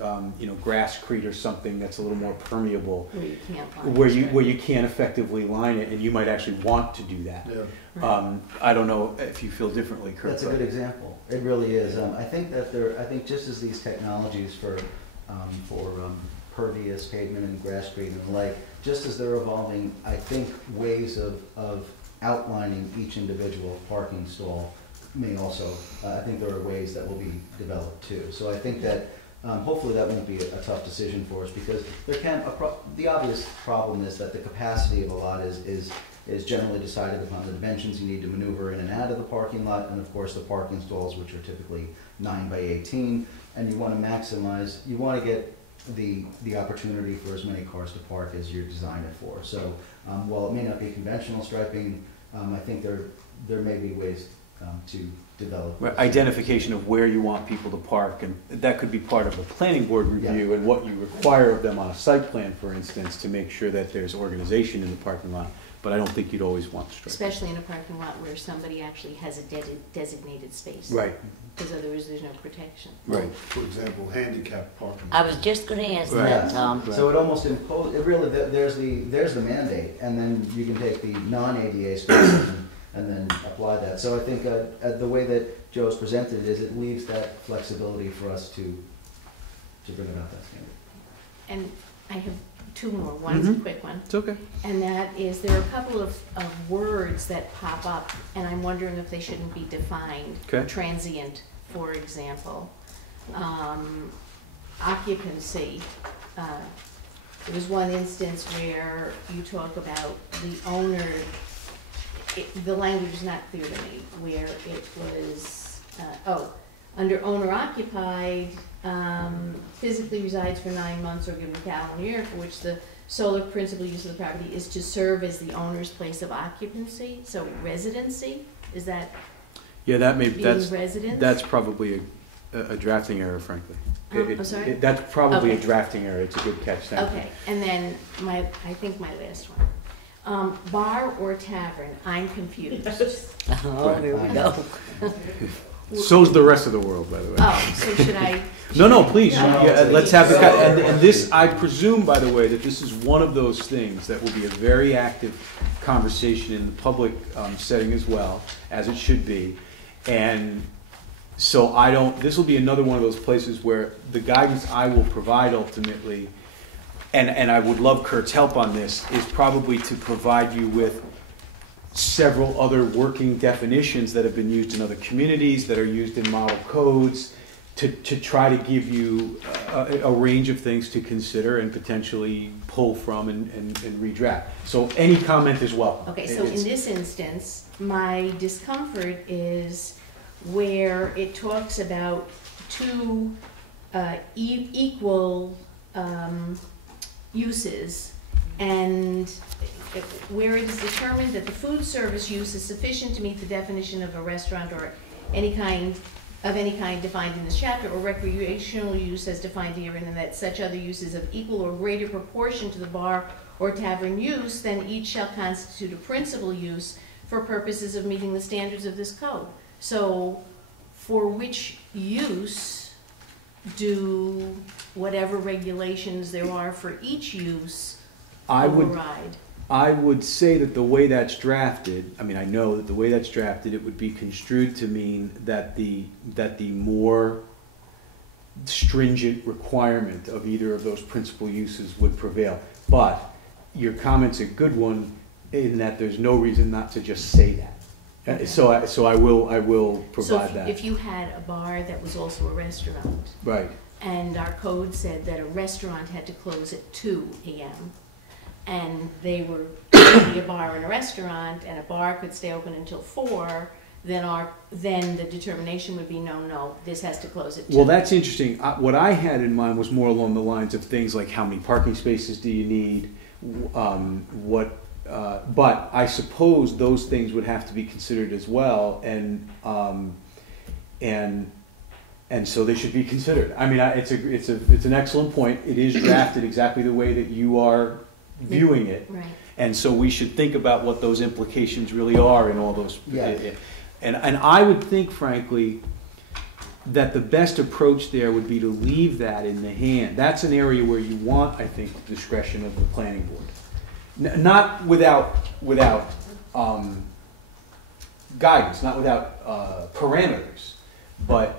grasscrete or something that's a little more permeable, Where you can't line where you can't effectively line it, and you might actually want to do that. Yeah. I don't know if you feel differently, Kurt. That's a good example. It really is. I think that I think just as these technologies for pervious pavement and grasscrete and the like, just as they're evolving, I think ways of outlining each individual parking stall may also, I think there are ways that will be developed too. So I think that hopefully that won't be a tough decision for us, because the obvious problem is that the capacity of a lot is generally decided upon the dimensions you need to maneuver in and out of the parking lot, and of course the parking stalls, which are typically 9 by 18, and you want to maximize, you want to get the opportunity for as many cars to park as you're designed it for. So while it may not be conventional striping, I think there may be ways to develop Identification of where you want people to park, and that could be part of a planning board review, and what you require of them on a site plan, for instance, to make sure that there's organization in the parking lot. But I don't think you'd always want striping. Especially in a parking lot where somebody actually has a designated space. Right. Because otherwise there's no protection. Right. For example, handicap parking. I was just gonna ask Right. that, Tom. So it almost imposes, it really, there's the mandate, and then you can take the non-ADA spaces and then apply that. So I think the way that Joe's presented it is it leaves that flexibility for us to bring about that standard. And I have two more. One's a quick one. It's okay. And that is, there are a couple of words that pop up, and I'm wondering if they shouldn't be defined. Okay. Transient, for example. Occupancy. There was one instance where you talk about the owner, the language is not clear to me, where it was, under owner occupied, physically resides for 9 months or given a calendar year, for which the sole principal use of the property is to serve as the owner's place of occupancy. So residency, is that Yeah, that may being residence? that's probably a drafting error, frankly. I'm sorry? That's probably Okay. a drafting error. It's a good catch. Thank you. Okay, and then I think my last one. Bar or tavern, I'm confused. Oh, here we go. So's the rest of the world, by the way. Oh, so should I? No, please. No. Yeah, let's have the. And this, I presume, by the way, that this is one of those things that will be a very active conversation in the public setting as well, as it should be. And so this will be another one of those places where the guidance I will provide ultimately, and I would love Kurt's help on this, is probably to provide you with several other working definitions that have been used in other communities, that are used in model codes, to try to give you a range of things to consider and potentially pull from and redraft. So any comment is welcome. Okay, so in this instance, my discomfort is where it talks about two equal uses, and where it is determined that the food service use is sufficient to meet the definition of a restaurant or any kind defined in this chapter, or recreational use as defined herein, and that such other uses of equal or greater proportion to the bar or tavern use, then each shall constitute a principal use for purposes of meeting the standards of this code. So for which use do whatever regulations there are for each use override? I would say that the way that's drafted, I mean, I know that the way that's drafted, it would be construed to mean that the more stringent requirement of either of those principal uses would prevail. But your comment's a good one in that there's no reason not to just say that. Okay. So I will provide So that. if you had a bar that was also a restaurant, Right. and our code said that a restaurant had to close at 2 a.m., and they were maybe a bar and a restaurant, and a bar could stay open until 4, then the determination would be, no, this has to close at 2. Well, that's interesting. What I had in mind was more along the lines of things like how many parking spaces do you need, but I suppose those things would have to be considered as well, and so they should be considered. I mean, it's an excellent point. It is drafted exactly the way that you are viewing it, Right. and so we should think about what those implications really are in all those. Yeah. And I would think, frankly, that the best approach there would be to leave that in the hand. That's an area where you want, I think, discretion of the planning board. Not without guidance, not without parameters, but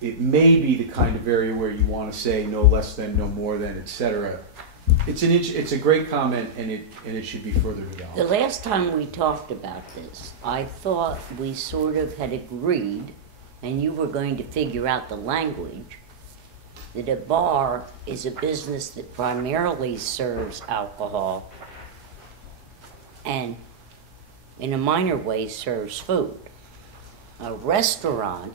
it may be the kind of area where you want to say no less than, no more than, etc. It's a great comment, and it should be further developed. The last time we talked about this, I thought we sort of had agreed, and you were going to figure out the language, that a bar is a business that primarily serves alcohol and in a minor way serves food. A restaurant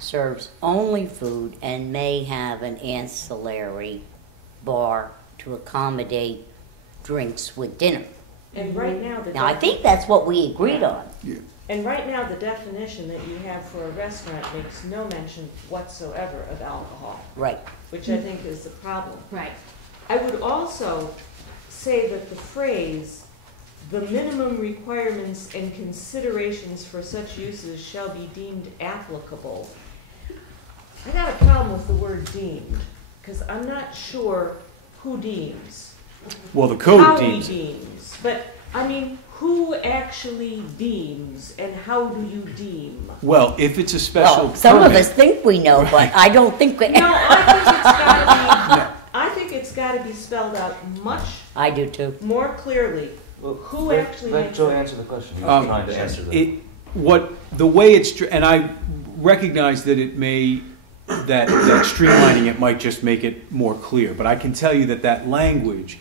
serves only food and may have an ancillary bar to accommodate drinks with dinner. And right now, Now, I think that's what we agreed on. And right now, the definition that you have for a restaurant makes no mention whatsoever of alcohol, Right. which I think is the problem. Right. I would also say that the phrase, "the minimum requirements and considerations for such uses shall be deemed applicable," I got a problem with the word deemed, because I'm not sure who deems. Well, the code How deems he it. deems, but, I mean, who actually deems, and how do you deem? Well, if it's a special Well, some of permit- us think we know, but I don't think we. No, I think it's gotta be spelled out much I do too. more clearly. Who actually Let makes Joe it? answer the question. He was trying to answer that. The way it's, and I recognize that it may, that streamlining it might just make it more clear, but I can tell you that language,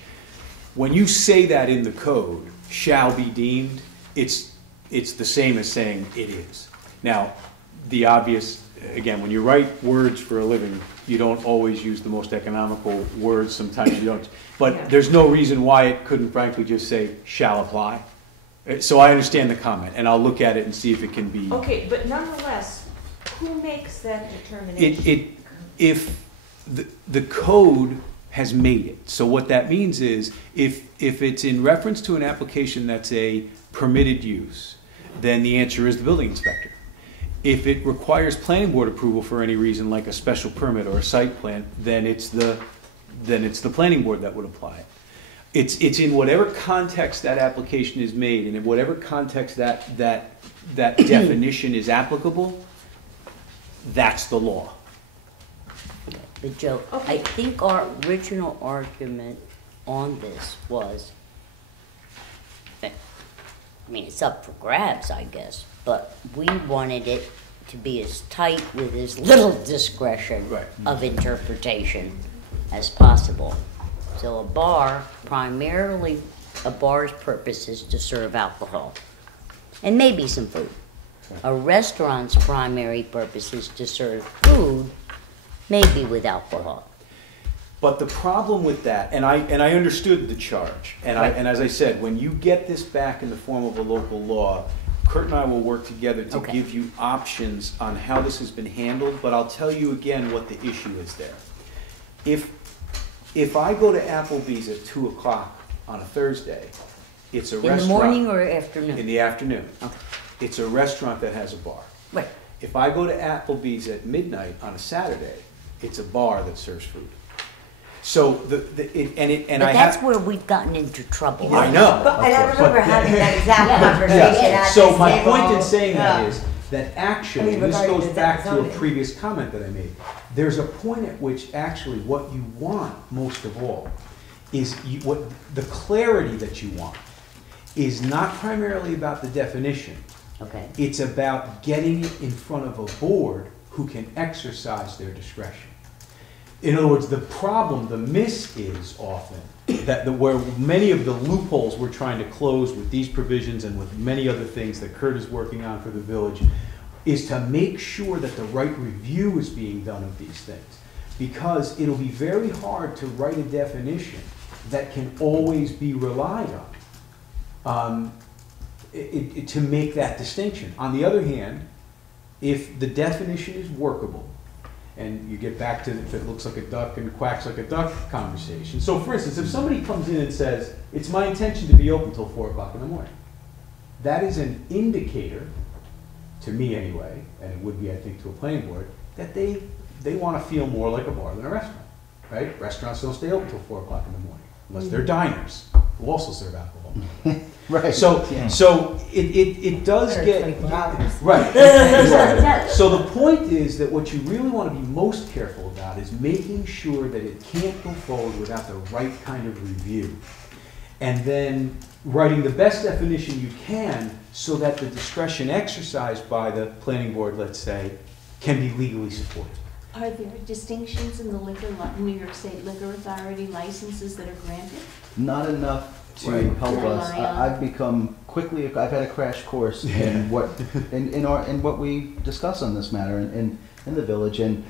when you say that in the code, shall be deemed, it's the same as saying it is. Now, the obvious, again, when you write words for a living, you don't always use the most economical words, sometimes you don't, but Yeah. there's no reason why it couldn't frankly just say shall apply. So I understand the comment, and I'll look at it and see if it can be. Okay, but nonetheless, who makes that determination? If the code has made it. So what that means is if it's in reference to an application that's a permitted use, then the answer is the building inspector. If it requires planning board approval for any reason, like a special permit or a site plan, then it's the planning board that would apply it. It's in whatever context that application is made, and in whatever context that definition is applicable, that's the law. But Joe, I think our original argument on this was, I mean, it's up for grabs, I guess, but we wanted it to be as tight with as little discretion Right. of interpretation as possible. So a bar, primarily, a bar's purpose is to serve alcohol, and maybe some food. A restaurant's primary purpose is to serve food, maybe with alcohol. But the problem with that, and I understood the charge, and as I said, when you get this back in the form of a local law, Kurt and I will work together to Okay. give you options on how this has been handled, but I'll tell you again what the issue is there. If I go to Applebee's at 2 o'clock on a Thursday, it's a In restaurant. the morning or In afternoon? the afternoon. Okay. It's a restaurant that has a bar. Right. If I go to Applebee's at midnight on a Saturday, it's a bar that serves food. So and But I that's have. where we've gotten into trouble. I know. But, and I Of course. remember having that exact Yeah. conversation at So this my table. point in saying that Yeah. is that actually, I mean, this regarding goes the back to a zoning. previous comment that I made. There's a point at which actually what you want most of all is what the clarity that you want is not primarily about the definition. Okay. It's about getting it in front of a board who can exercise their discretion. In other words, the problem, the miss is often that where many of the loopholes we're trying to close with these provisions and with many other things that Kurt is working on for the village is to make sure that the right review is being done of these things. Because it'll be very hard to write a definition that can always be relied on to make that distinction. On the other hand, if the definition is workable, and you get back to if it looks like a duck and quacks like a duck conversation. So for instance, if somebody comes in and says, it's my intention to be open until 4 o'clock in the morning, that is an indicator, to me anyway, and it would be I think to a planning board, that they want to feel more like a bar than a restaurant, right? Restaurants don't stay open until 4 o'clock in the morning, unless they're diners who also serve alcohol. Right. So it does Or get 24 hours. right. Exactly. So the point is that what you really want to be most careful about is making sure that it can't go forward without the right kind of review, and then writing the best definition you can so that the discretion exercised by the planning board, let's say, can be legally supported. Are there distinctions in the New York State Liquor Authority licenses that are granted? Not enough to Right. help To us. rely on. I've become quickly, I've had a crash course in what, in what we discuss on this matter in the village. And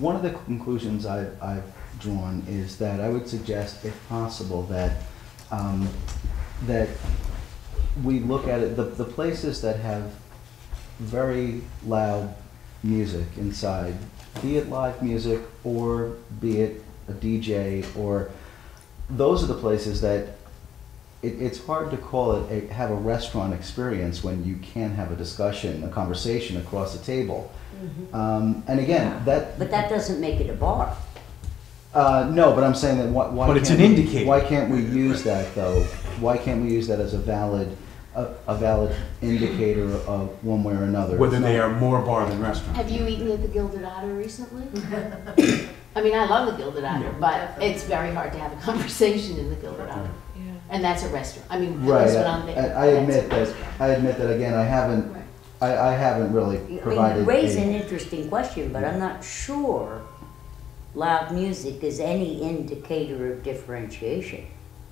one of the conclusions I've drawn is that I would suggest, if possible, that that we look at it, the places that have very loud music inside, be it live music or be it a DJ, or those are the places that it's hard to call it have a restaurant experience when you can have a discussion, a conversation across the table. And again, But that doesn't make it a bar. no, but I'm saying that why But it's can't an we- indicator. Why can't we use that though? Why can't we use that as a valid indicator of one way or another? Whether It's they not- are more bar than restaurant. Have you eaten at the Gilded Otter recently? I mean, I love the Gilded Otter, but it's very hard to have a conversation in the Gilded Otter. And that's a restaurant. I mean, Right, that's what I'm thinking. I admit that, again, I haven't, Right. I haven't really I mean, provided. you raise an interesting question, but I'm not sure loud music is any indicator of differentiation.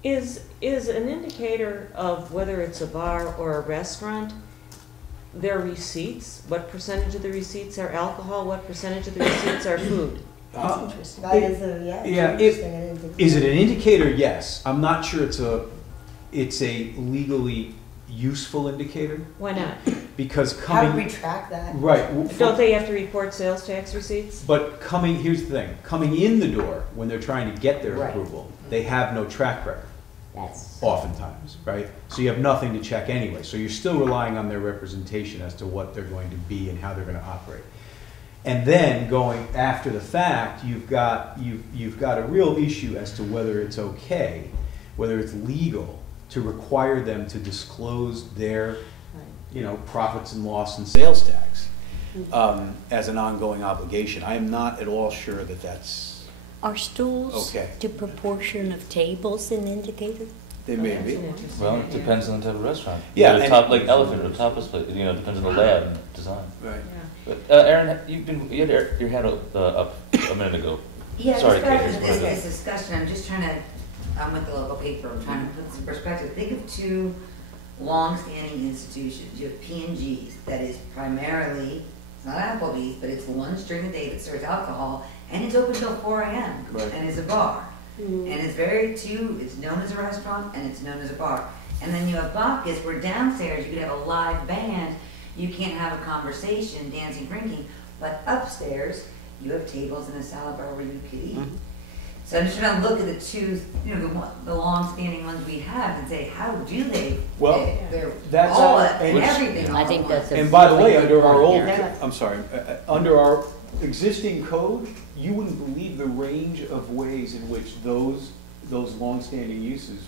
Is an indicator of whether it's a bar or a restaurant, their receipts? What percentage of the receipts are alcohol? What percentage of the receipts are food? That's interesting. That is a, yeah. Yeah, interesting. I didn't think Is of it that. an indicator? Yes. I'm not sure it's a legally useful indicator, Why not? because How do we coming track that? right. Don't they have to report sales tax receipts? But here's the thing: coming in the door when they're trying to get their Right. approval, they have no track record. That's Oftentimes, right? So you have nothing to check anyway. So you're still relying on their representation as to what they're going to be and how they're going to operate. And then going after the fact, you've got a real issue as to whether it's okay, whether it's legal to require them to disclose their, profits and loss and sales tax as an ongoing obligation. I am not at all sure that that's Are stools Okay. to proportion of tables an indicator? they may That's be. an interesting Well, it idea. depends on the type of restaurant. Yeah, The and- top, like elephant or tapas place, it depends on the layout and design. Right. Yeah. But Aaron, you had your hand up a minute ago. Yeah, Sorry, just back Kate, to just wanted this discussion, I'm just trying to, I'm with the local paper, I'm trying to put some perspective. Think of two long-standing institutions. You have P&G's, that is primarily, it's not Applebee's, but it's the ones during the day that serves alcohol, and it's open till 4 a.m. Right. and is a bar. And it's it's known as a restaurant and it's known as a bar. And then you have Bacchus, where downstairs you could have a live band, you can't have a conversation, dancing, drinking, but upstairs you have tables and a salad bar where you could eat. So I'm just trying to look at the two, the long-standing ones we have and say, how do they? Well, they're that's all a- and which- everything. I all think at that's once. a And by the way, really under good our point, old, yeah. I'm sorry, under our existing code, you wouldn't believe the range of ways in which those longstanding uses,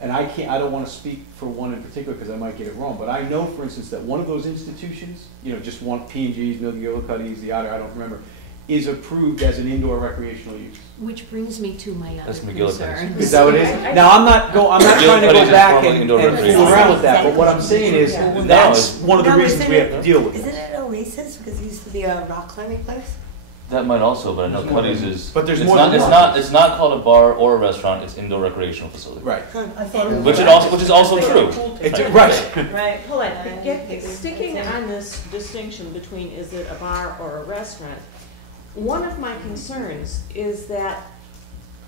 and I don't want to speak for one in particular because I might get it wrong, but I know, for instance, that one of those institutions, just one P&G's, Milky the Otter, I don't remember, is approved as an indoor recreational use. Which brings me to my other That's McGillicuddy's. concern. Is that what it is? Now, I'm not trying to go back and fool recreational. around with that, but what I'm saying is, that's one of the No, reasons isn't we have it- to deal with Isn't it. it Oasis? Because it used to be a rock climbing place? That might also, but I know Cuddy's is. But there's it's more not, than it's one. not. It's not called a bar or a restaurant. It's indoor recreational facility. Right. I thought it was. Which is also true. It's, right. Right, hold on, sticking on this distinction between is it a bar or a restaurant, one of my concerns is that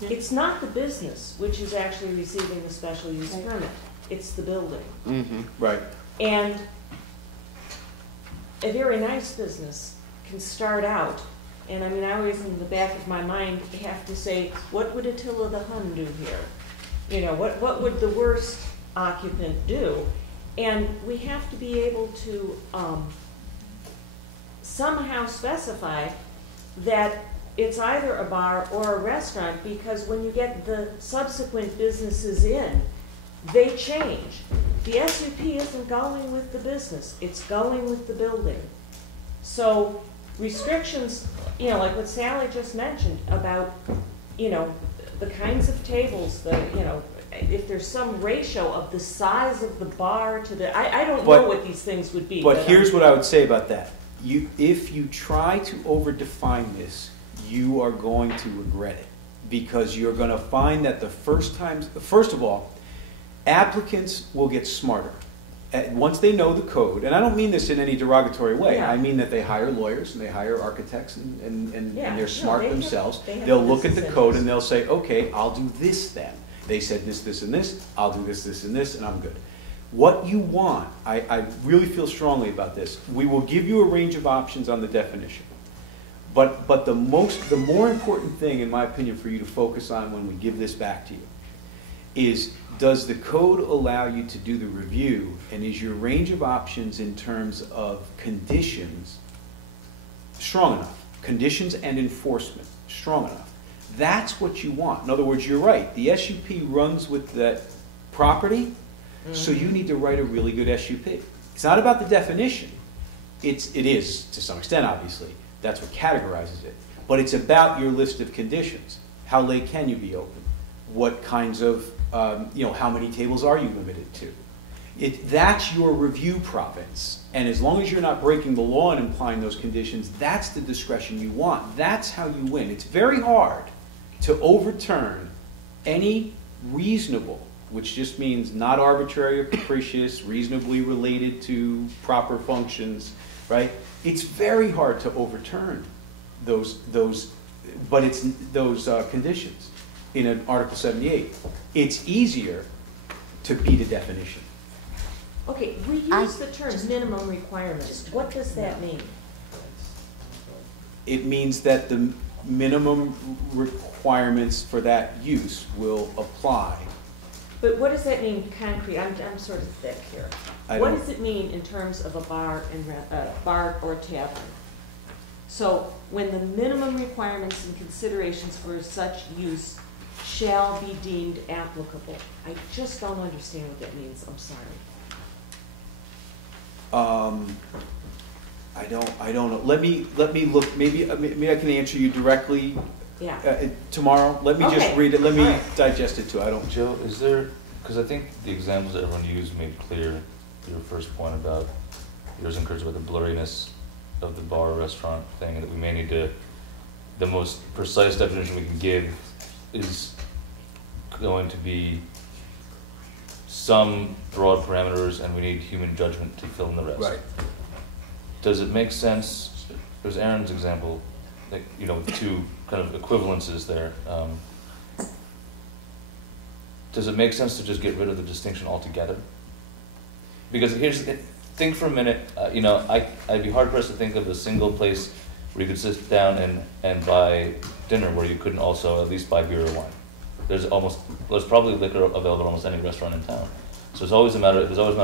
it's not the business which is actually receiving the special use permit, it's the building. Mm-hmm. Right. And a very nice business can start out, and I mean, I always in the back of my mind have to say, what would Attila the Hun do here? What would the worst occupant do? And we have to be able to somehow specify that it's either a bar or a restaurant, because when you get the subsequent businesses in, they change. The SUP isn't going with the business, it's going with the building. So restrictions, like what Sally just mentioned about, the kinds of tables, if there's some ratio of the size of the bar to the, I don't know what these things would be. But here's what I would say about that. If you try to over-define this, you are going to regret it, because you're going to find that first of all, applicants will get smarter. Once they know the code, and I don't mean this in any derogatory way, Yeah. I mean that they hire lawyers and they hire architects and Yeah. they're smart they have- themselves. they have They'll look at the business code interests. and they'll say, okay, I'll do this then. They said this, this, and this, I'll do this, this, and this, and I'm good. What you want, I really feel strongly about this, we will give you a range of options on the definition. But the more important thing, in my opinion, for you to focus on when we give this back to you is, does the code allow you to do the review, and is your range of options in terms of conditions strong enough? Conditions and enforcement strong enough. That's what you want. In other words, you're right. The SUP runs with that property, so you need to write a really good SUP. It's not about the definition. It is, to some extent, obviously. That's what categorizes it. But it's about your list of conditions. How late can you be open? What kinds of, how many tables are you limited to? That's your review province. And as long as you're not breaking the law and implying those conditions, that's the discretion you want. That's how you win. It's very hard to overturn any reasonable, which just means not arbitrary or capricious, reasonably related to proper functions, right? It's very hard to overturn those conditions in an Article 78. It's easier to beat a definition. Okay, we use the term minimum requirements. What does that mean? It means that the minimum requirements for that use will apply. But what does that mean concrete? I'm sort of thick here. I What don't- does it mean in terms of a bar bar or tavern? So when the minimum requirements and considerations for such use shall be deemed applicable, I just don't understand what that means. I'm sorry. I don't know. Let me look. Maybe I can answer you directly Yeah. tomorrow. Let me just Okay. read it. Let me All right. digest it too. I don't. Joe, is there, because I think the examples that everyone used made clear your first point about, yours encouraged about the blurriness of the bar or restaurant thing, and that we may need to, the most precise definition we can give is going to be some broad parameters, and we need human judgment to fill in the rest. Right. Does it make sense, there's Aaron's example, like, with two kind of equivalences there. Does it make sense to just get rid of the distinction altogether? Because think for a minute, I'd be hard pressed to think of a single place where you could sit down and buy dinner where you couldn't also at least buy beer or wine. There's probably liquor available at almost any restaurant in town. So there's always a matter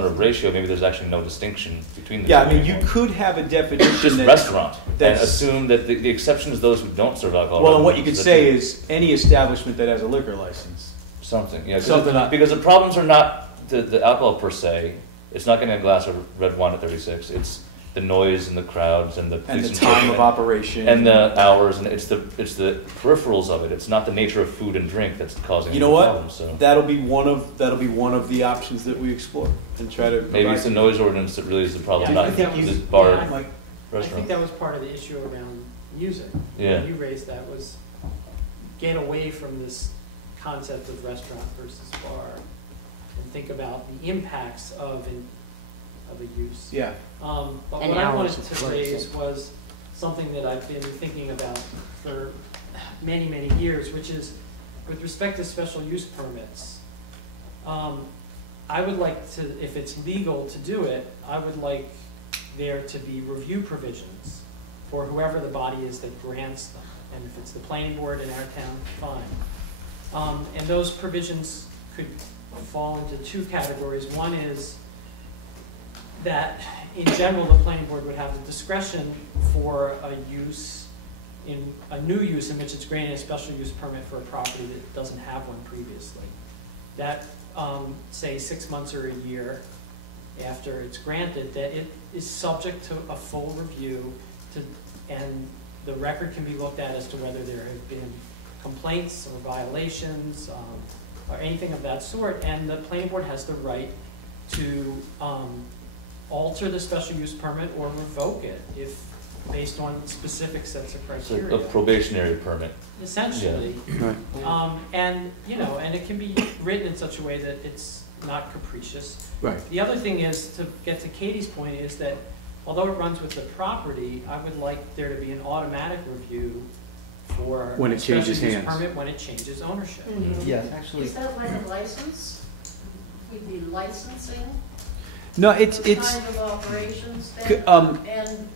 of ratio. Maybe there's actually no distinction between the Yeah, two. I mean, you could have a definition just that, restaurant, and that's- assume that the exception is those who don't serve alcohol. well, and what you rather could than say is any establishment that has a liquor license. something, yeah, Something like- because the problems are not the alcohol per se. It's not getting a glass of red wine at 36. It's the noise and the crowds and the And police the time enforcement of operation. and the hours, and it's the peripherals of it. It's not the nature of food and drink that's causing You the know what? problem. So That'll be one of the options that we explore and try to. maybe it's the provide- noise ordinance that really is the problem, Yeah, I not think that was- this bar yeah, Like, I think restaurant. that was part of the issue around music. Yeah. When you raised that was get away from this concept of restaurant versus bar and think about the impacts of a use. yeah. But And what I wanted hours of to work, raise so- was something that I've been thinking about for many, many years, which is with respect to special use permits. I would like to, if it's legal to do it, I would like there to be review provisions for whoever the body is that grants them. And if it's the planning board in our town, fine. And those provisions could fall into two categories. One is that in general, the planning board would have the discretion for a use in a new use in which it's granting a special use permit for a property that doesn't have one previously. That, say 6 months or a year after it's granted, that it is subject to a full review and the record can be looked at as to whether there have been complaints or violations or anything of that sort, and the planning board has the right to alter the special use permit or revoke it if based on specific sets of It's criteria. a probationary permit. Essentially. Right. And, and it can be written in such a way that it's not capricious. Right. The other thing is, to get to Katie's point, is that although it runs with the property, I would like there to be an automatic review for When it a special changes use hands. permit when it changes ownership. Yeah, actually, Is that like a license? We'd be licensing No, it's kind of operations c- then? And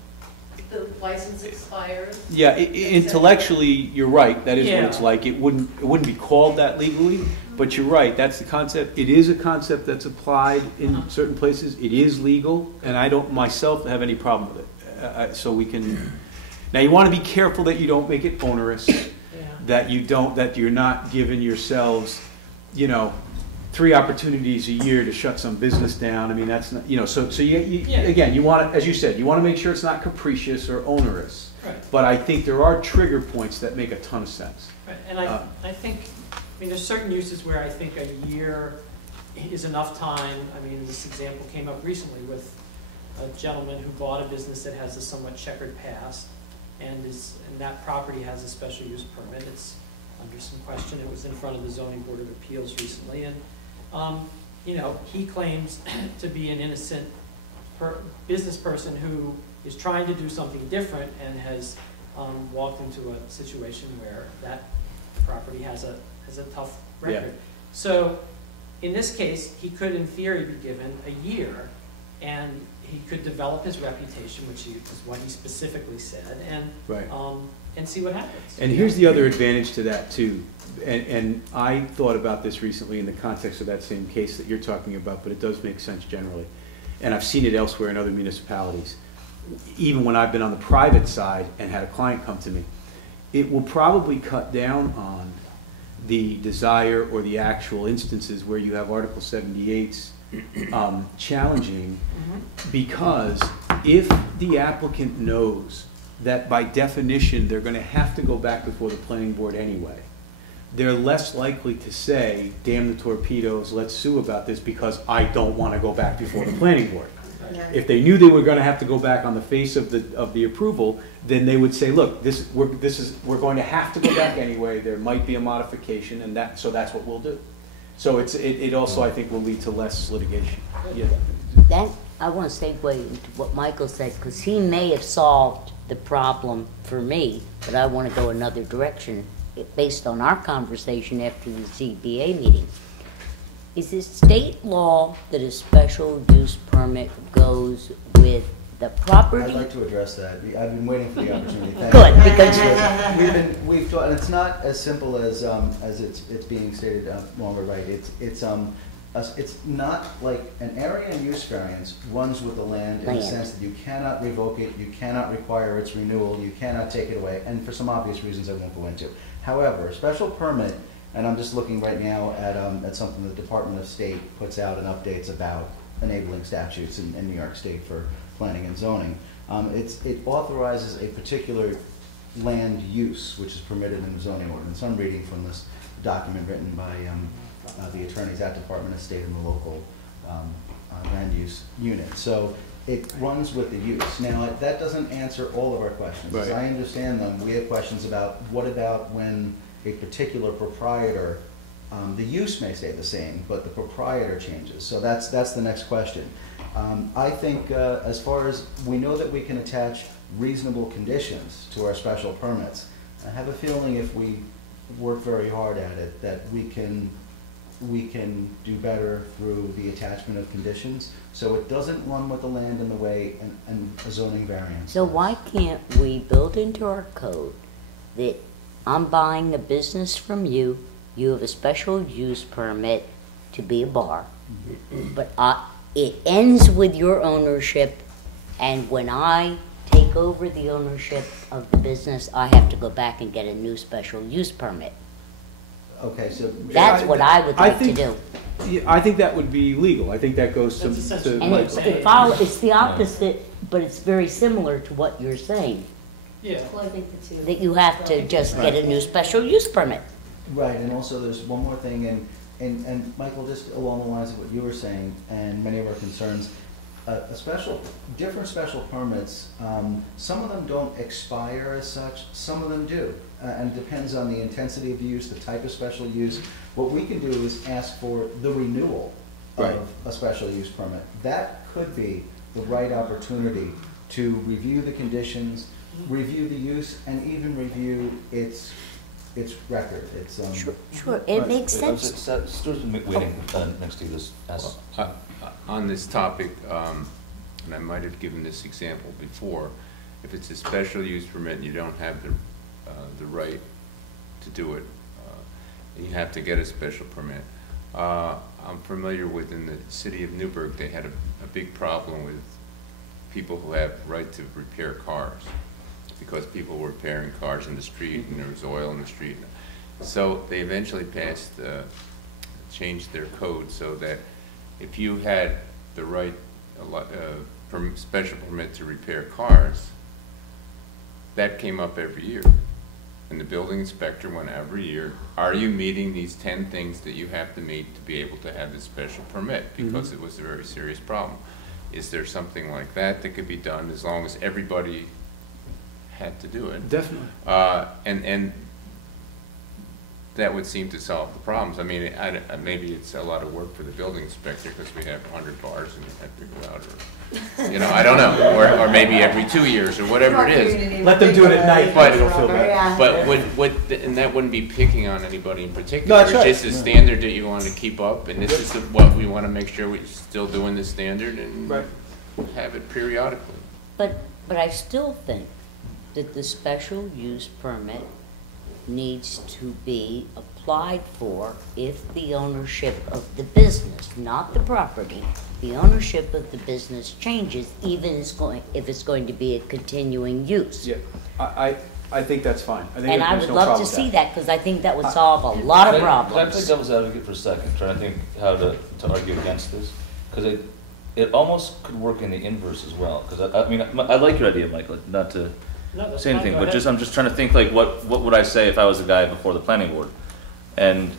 the license expires? yeah. Intellectually, you're right. That is what it's Yeah. like. It wouldn't be called that legally, but you're right. That's the concept. It is a concept that's applied in certain places. It is legal, and I don't myself have any problem with it. So we can. Now you want to be careful that you don't make it onerous. Yeah. That you're not giving yourselves, 3 opportunities a year to shut some business down. I mean, that's not, so you Yeah. again, you want to, as you said, you want to make sure it's not capricious or onerous. Right. But I think there are trigger points that make a ton of sense. Right, and I think, there's certain uses where I think a year is enough time. This example came up recently with a gentleman who bought a business that has a somewhat checkered past, and that property has a special use permit. It's under some question. It was in front of the Zoning Board of Appeals recently, and he claims to be an innocent business person who is trying to do something different and has walked into a situation where that property has a tough record. Yeah. So in this case, he could in theory be given a year and he could develop his reputation, which is what he specifically said, Right. And see what happens. And here's the other advantage to that too. And I thought about this recently in the context of that same case that you're talking about, but it does make sense generally. And I've seen it elsewhere in other municipalities. Even when I've been on the private side and had a client come to me, it will probably cut down on the desire or the actual instances where you have Article 78's challenging, because if the applicant knows that by definition they're going to have to go back before the planning board anyway, they're less likely to say, damn the torpedoes, let's sue about this because I don't want to go back before the planning board. If they knew they were going to have to go back on the face of the approval, then they would say, look, we're going to have to go back anyway. There might be a modification, and so that's what we'll do. So it also, I think, will lead to less litigation. Yeah. That, I want to segue into what Michael said, because he may have solved the problem for me, but I want to go another direction based on our conversation after the ZBA meeting. Is it state law that a special use permit goes with the property? I'd like to address that. I've been waiting for the opportunity. Thank Good, you. because we've taught, and it's not as simple as it's being stated longer, right? It's it's not like an area and use variance runs with the land in the Land. sense that you cannot revoke it, you cannot require its renewal, you cannot take it away, and for some obvious reasons I won't go into. However, a special permit, and I'm just looking right now at something the Department of State puts out in updates about enabling statutes in New York State for planning and zoning. It authorizes a particular land use which is permitted in the zoning ordinance. I'm reading from this document written by the attorneys at Department of State and the local land use unit. So it runs with the use. Now, that doesn't answer all of our questions. As I understand them, we have questions about what about when a particular proprietor, the use may stay the same, but the proprietor changes. So that's the next question. I think as far as we know that we can attach reasonable conditions to our special permits, I have a feeling if we work very hard at it that we can do better through the attachment of conditions, so it doesn't run with the land in the way and a zoning variance. So why can't we build into our code that I'm buying a business from you, you have a special use permit to be a bar, but it ends with your ownership, and when I take over the ownership of the business, I have to go back and get a new special use permit. Okay, so That's what I would like to do. Yeah, I think that would be legal. I think that goes That's to essentially And what like, it's the opposite, but it's very similar to what you're saying, Yeah. Well, I think the two. that you have to just get a new special use permit. right, and also there's one more thing, and Michael, just along the lines of what you were saying, and many of our concerns, different special permits, some of them don't expire as such, some of them do. And it depends on the intensity of use, the type of special use. What we can do is ask for the renewal of a special use permit. That could be the right opportunity to review the conditions, review the use, and even review its record. It's Sure, it makes sense. Stuart's been waiting next to you. On this topic, and I might have given this example before, if it's a special use permit and you don't have the right to do it, and you have to get a special permit. I'm familiar with, in the city of Newburgh, they had a big problem with people who have right to repair cars, because people were repairing cars in the street and there was oil in the street. So they eventually changed their code so that if you had the right special permit to repair cars, that came up every year. And the building inspector went every year, are you meeting these 10 things that you have to meet to be able to have this special permit? Because it was a very serious problem. Is there something like that that could be done as long as everybody had to do it? definitely. And that would seem to solve the problems. I mean, maybe it's a lot of work for the building inspector because we have 100 bars and you have to go out, or, you know, I don't know, or maybe every 2 years or whatever it is. Let them do it at night, But- it'll feel better. But and that wouldn't be picking on anybody in particular. No, that's right. It's just a standard that you want to keep up, and this is what we want to make sure we're still doing this standard and have it periodically. But I still think that the special use permit needs to be applied for if the ownership of the business, not the property, the ownership of the business changes, even if it's going to be a continuing use. Yeah, I think that's fine. I think And I there's would no love to problem with see that, because I think that would solve a lot of Can I play problems. devil's advocate for a second, trying to think how to argue against this? Because it almost could work in the inverse as well. Because I mean, I like your idea, Michael, not to No, that's say fine, anything, go but ahead. I'm just trying to think like what would I say if I was the guy before the planning board? And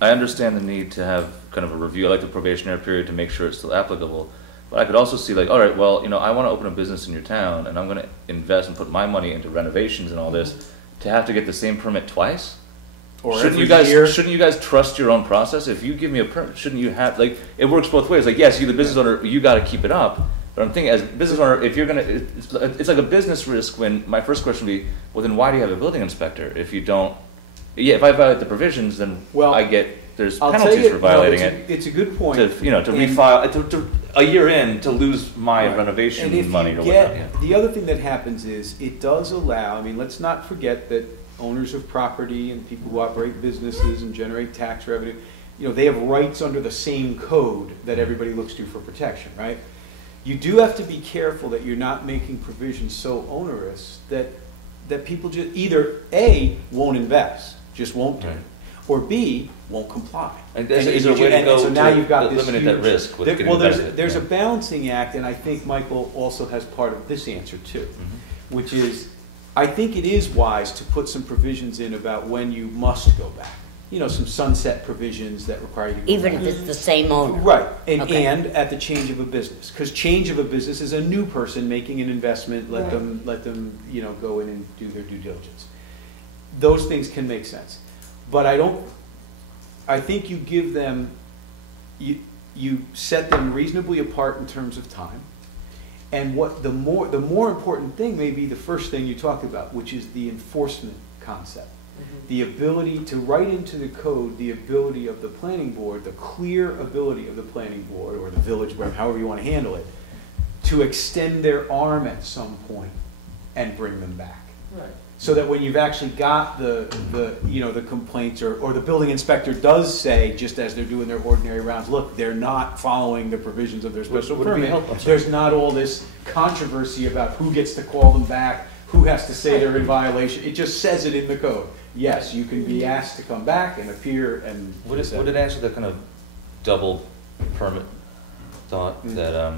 I understand the need to have kind of a review, I like the probationary period to make sure it's still applicable. But I could also see like, all right, well, you know, I want to open a business in your town and I'm going to invest and put my money into renovations and all this, to have to get the same permit twice? Or Shouldn't every you guys year. shouldn't you guys trust your own process? If you give me a permit, shouldn't you have, like, it works both ways. Like, yes, you the business owner, you got to keep it up. But I'm thinking, as a business owner, if you're gonna, it's like a business risk. When my first question would be, well, then why do you have a building inspector if you don't? Yeah, if I violate the provisions, then Well, there's I'll tell penalties you, for violating no, it. it's a good point. To refile to a year in to lose my Right. renovation And if money you or get, whatnot. Yeah. the other thing that happens is it does allow, I mean, let's not forget that owners of property and people who operate businesses and generate tax revenue, they have rights under the same code that everybody looks to for protection, right? You do have to be careful that you're not making provisions so onerous that people just either A, won't invest, just won't do it, or B, won't comply. And is there a way to go so now you've got to this eliminate that risk with getting well, invested? there's a balancing act, and I think Michael also has part of this answer too, which is, I think it is wise to put some provisions in about when you must go back. Some sunset provisions that require you to go Even back. if it's the same owner. Right, and, Okay. and at the change of a business, because change of a business is a new person making an investment. Let them go in and do their due diligence. Those things can make sense, but I think you give them, you set them reasonably apart in terms of time, and what the more important thing may be the first thing you talked about, which is the enforcement concept. The ability to write into the code, the ability of the planning board, the clear ability of the planning board or the village, however you want to handle it, to extend their arm at some point and bring them back. Right. So that when you've actually got the complaints or the building inspector does say, just as they're doing their ordinary rounds, look, they're not following the provisions of their special Would it be permit. helpful? There's not all this controversy about who gets to call them back, who has to say they're in violation. It just says it in the code. Yes, you can be asked to come back and appear and. Would it answer the kind of double permit thought that,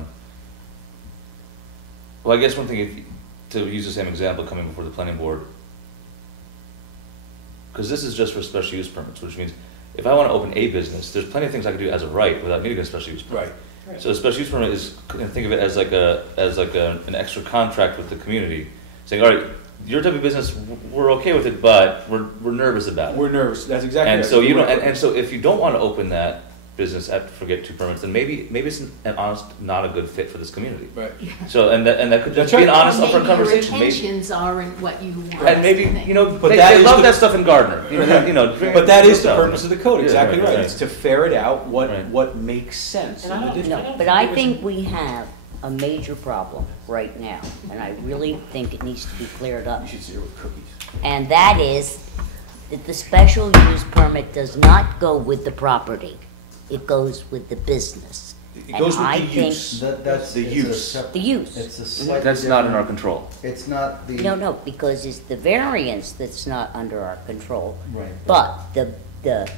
well, I guess one thing, to use the same example coming before the planning board, because this is just for special use permits, which means if I want to open a business, there's plenty of things I can do as a right without needing a special use permit. Right. So a special use permit is, think of it as an extra contract with the community, saying, all right, your type of business, we're okay with it, but we're nervous about it. We're nervous. That's exactly And right. so and so if you don't want to open that business after get 2 permits, then maybe it's an honest, not a good fit for this community. Right. So and that could just That's be an right. honest, upfront Maybe your conversation. Maybe, intentions aren't what you want. and maybe But they, that they is love the- that stuff in Gardner. But that is the stuff. purpose of the code. Yeah, Exactly right, right. right. It's to ferret out Right. what makes sense. And in the I don't- district. No, but I think we have a major problem right now, and I really think it needs to be cleared up. You should see her with cookies. And that is that the special use permit does not go with the property. It goes with the business. It goes And I with the think use. That's The it's a use. separate- The use. It's a slightly That's not in our different- control. It's not the. No, because it's the variance that's not under our control. Right. But the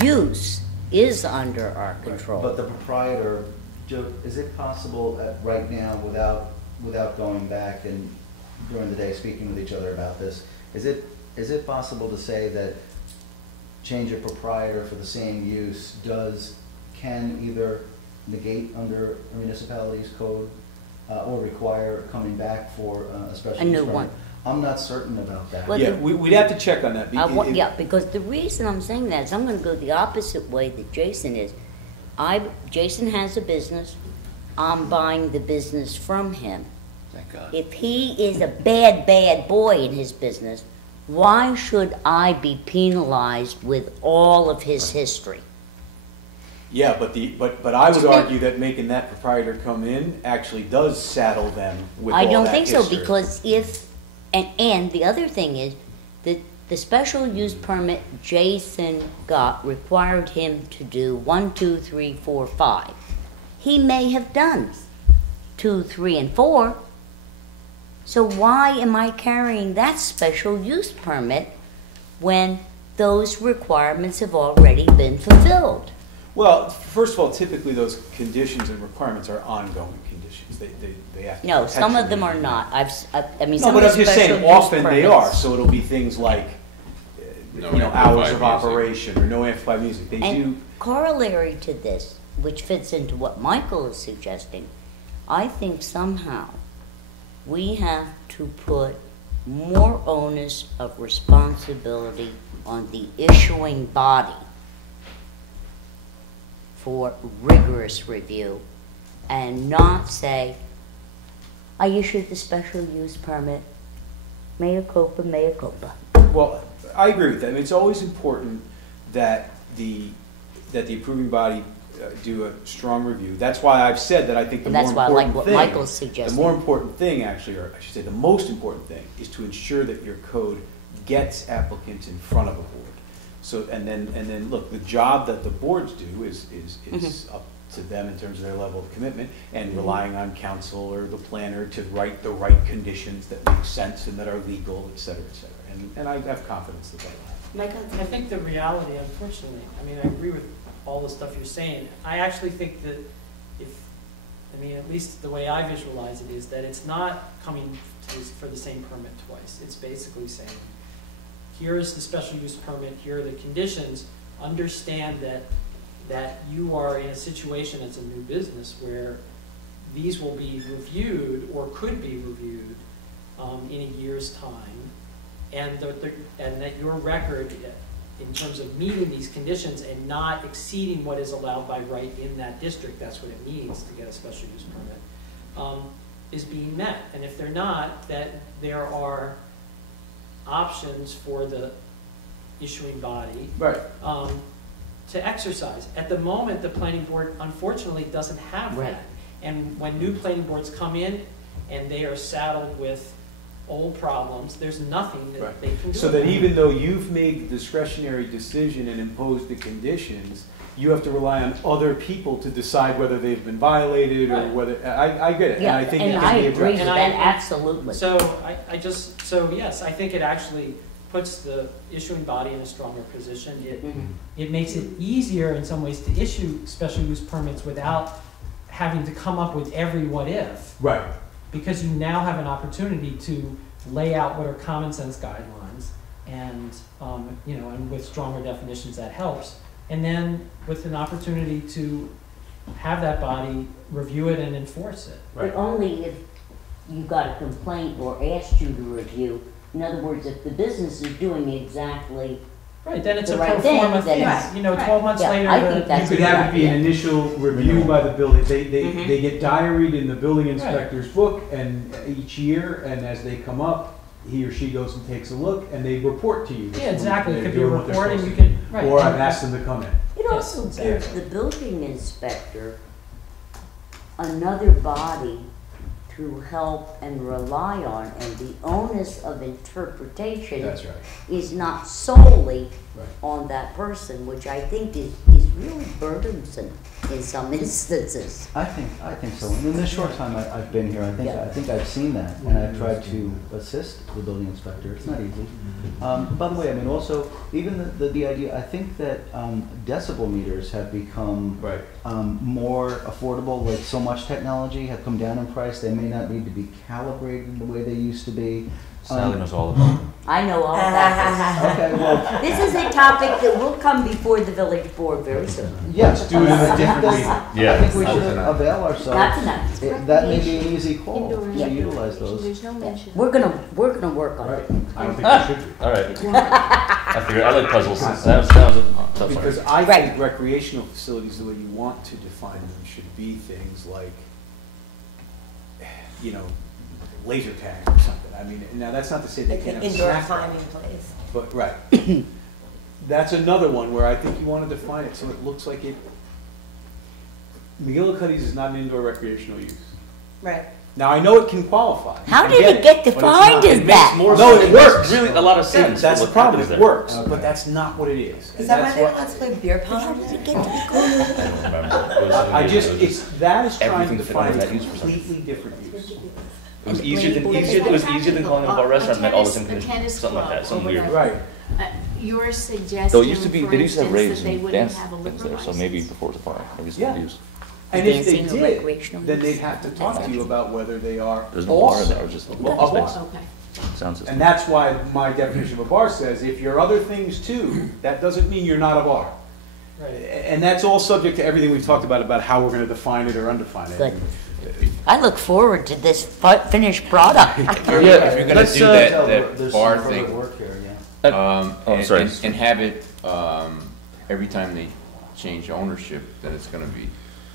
use is under our control. But the proprietor, Joe, is it possible right now, without going back and during the day speaking with each other about this, is it possible to say that change of proprietor for the same use can either negate under a municipality's code or require coming back for a special A use new permit? one. I'm not certain about that. Well, Yeah, we'd have to check on that. Yeah, because the reason I'm saying that is I'm gonna go the opposite way that Jason is. Jason has a business, I'm buying the business from him. Thank God. If he is a bad boy in his business, why should I be penalized with all of his history? Yeah, but I would argue that making that proprietor come in actually does saddle them with all I that don't think so, history. because and the other thing is that the special use permit Jason got required him to do 1, 2, 3, 4, 5. He may have done 2, 3, and 4. So why am I carrying that special use permit when those requirements have already been fulfilled? Well, first of all, typically those conditions and requirements are ongoing conditions. They have to No, some of them perpetually- are not. I mean, No, some but of I'm the just special saying, use often they are, permits- so it'll be things like, No hours amplified of music. operation, or no amplified music. They do, And corollary to this, which fits into what Michael is suggesting, I think somehow we have to put more onus of responsibility on the issuing body for rigorous review and not say, I issued the special use permit, mea culpa, mea culpa. well, I agree with that. I mean, it's always important that the approving body do a strong review. That's why I've said that I think the And more that's why I important like what thing, Michael's the suggesting. more important thing actually, or I should say the most important thing, is to ensure that your code gets applicants in front of a board. So, and then, look, the job that the boards do is up to them in terms of their level of commitment, and relying on council or the planner to write the right conditions that make sense and that are legal, et cetera, et cetera. And I have confidence that they'll have. I think the reality, unfortunately, I mean, I agree with all the stuff you're saying. I actually think that at least the way I visualize it is that it's not coming for the same permit twice. It's basically saying, here is the special use permit, here are the conditions, understand that you are in a situation as a new business where these will be reviewed or could be reviewed in a year's time, and that your record in terms of meeting these conditions and not exceeding what is allowed by right in that district, that's what it means to get a special use permit, is being met. And if they're not, that there are options for the issuing body to exercise. At the moment, the planning board unfortunately doesn't have that. And when new planning boards come in and they are saddled with old problems, there's nothing that they can do. So that even though you've made the discretionary decision and imposed the conditions, you have to rely on other people to decide whether they've been violated or whether, I get it. Yeah, and I think and it I can be agree addressed. with that, absolutely. So yes, I think it actually puts the issuing body in a stronger position. It makes it easier in some ways to issue special use permits without having to come up with every what if. Right. Because you now have an opportunity to lay out what are common sense guidelines, and and with stronger definitions that helps. And then with an opportunity to have that body review it and enforce it. But only if you got a complaint or asked you to review. In other words, if the business is doing exactly then it's the a right pro thing, forma then thing. 12 months later, I think that's You could have it be an initial review by the building. They get diaried in the building inspector's book, and each year, and as they come up, he or she goes and takes a look, and they report to you. Yeah, exactly. It They're could be a doing what they're reporting. supposed You to can do. Or I've asked them to come in. It also Yes, gives the building inspector another body to help and rely on, and the onus of interpretation That's right. is not solely Right. on that person, which I think is really burdensome in some instances. I think so. And in the short time I've been here, I think I've seen that, and I've tried to assist the building inspector. It's not easy. By the way, also even the idea. I think that decibel meters have become more affordable. Like, so much technology have come down in price. They may not need to be calibrated the way they used to be. Sally knows all about it. I know all about this. Okay, well, This is a topic that will come before the village board very soon. yes, do it in a different meeting. Yeah. I think we Not should tonight. avail Not ourselves. tonight. That may be an easy call Indoor to utilize those. There's no mention. We're gonna work on Right. it. I don't think we should be. All right. I figured I like puzzles. That was a tough Because one. I Right. think recreational facilities, the way you want to define them, should be things like, laser tag or something. Now that's not to say they Like can't an have indoor snack bars, climbing place. but that's another one where I think you want to define it so it looks like it. McGillicuddy's is not an indoor recreational use. Right. Now I know it can qualify. How I did get it get but it's defined not. as that? No, it works. Really, a lot of sense. That's the What problem. happens It there. works, but that's not what it is. Is that why That's they're what- allowed to play beer pong? How did it get I don't remember. It was- I just, it was that is trying to everything fit define under a that use for some completely different use. It was easier than calling it a bar restaurant. Meant all the same A conditions, tennis something like that, club something or weird. whatever. Right. You're suggesting, Though it used to be, for they used to have instance, raves that they and wouldn't dance have a things liquor there, so maybe license. before it was a bar, maybe it's Yeah. not used. And if they Dancing or did, recreational then they'd use? have to talk to you about whether they are There's no bar also there, just a a bar bar. space. Okay. Sound system. And that's why my definition of a bar says, if you're other things too, that doesn't mean you're not a bar. Right. And that's all subject to everything we've talked about how we're gonna define it or undefine it. Good. I look forward to this finished product. If you're gonna let's, do Tell that there's bar some further thing, work here, yeah. Oh, sorry. and have it, every time they change ownership, then it's gonna be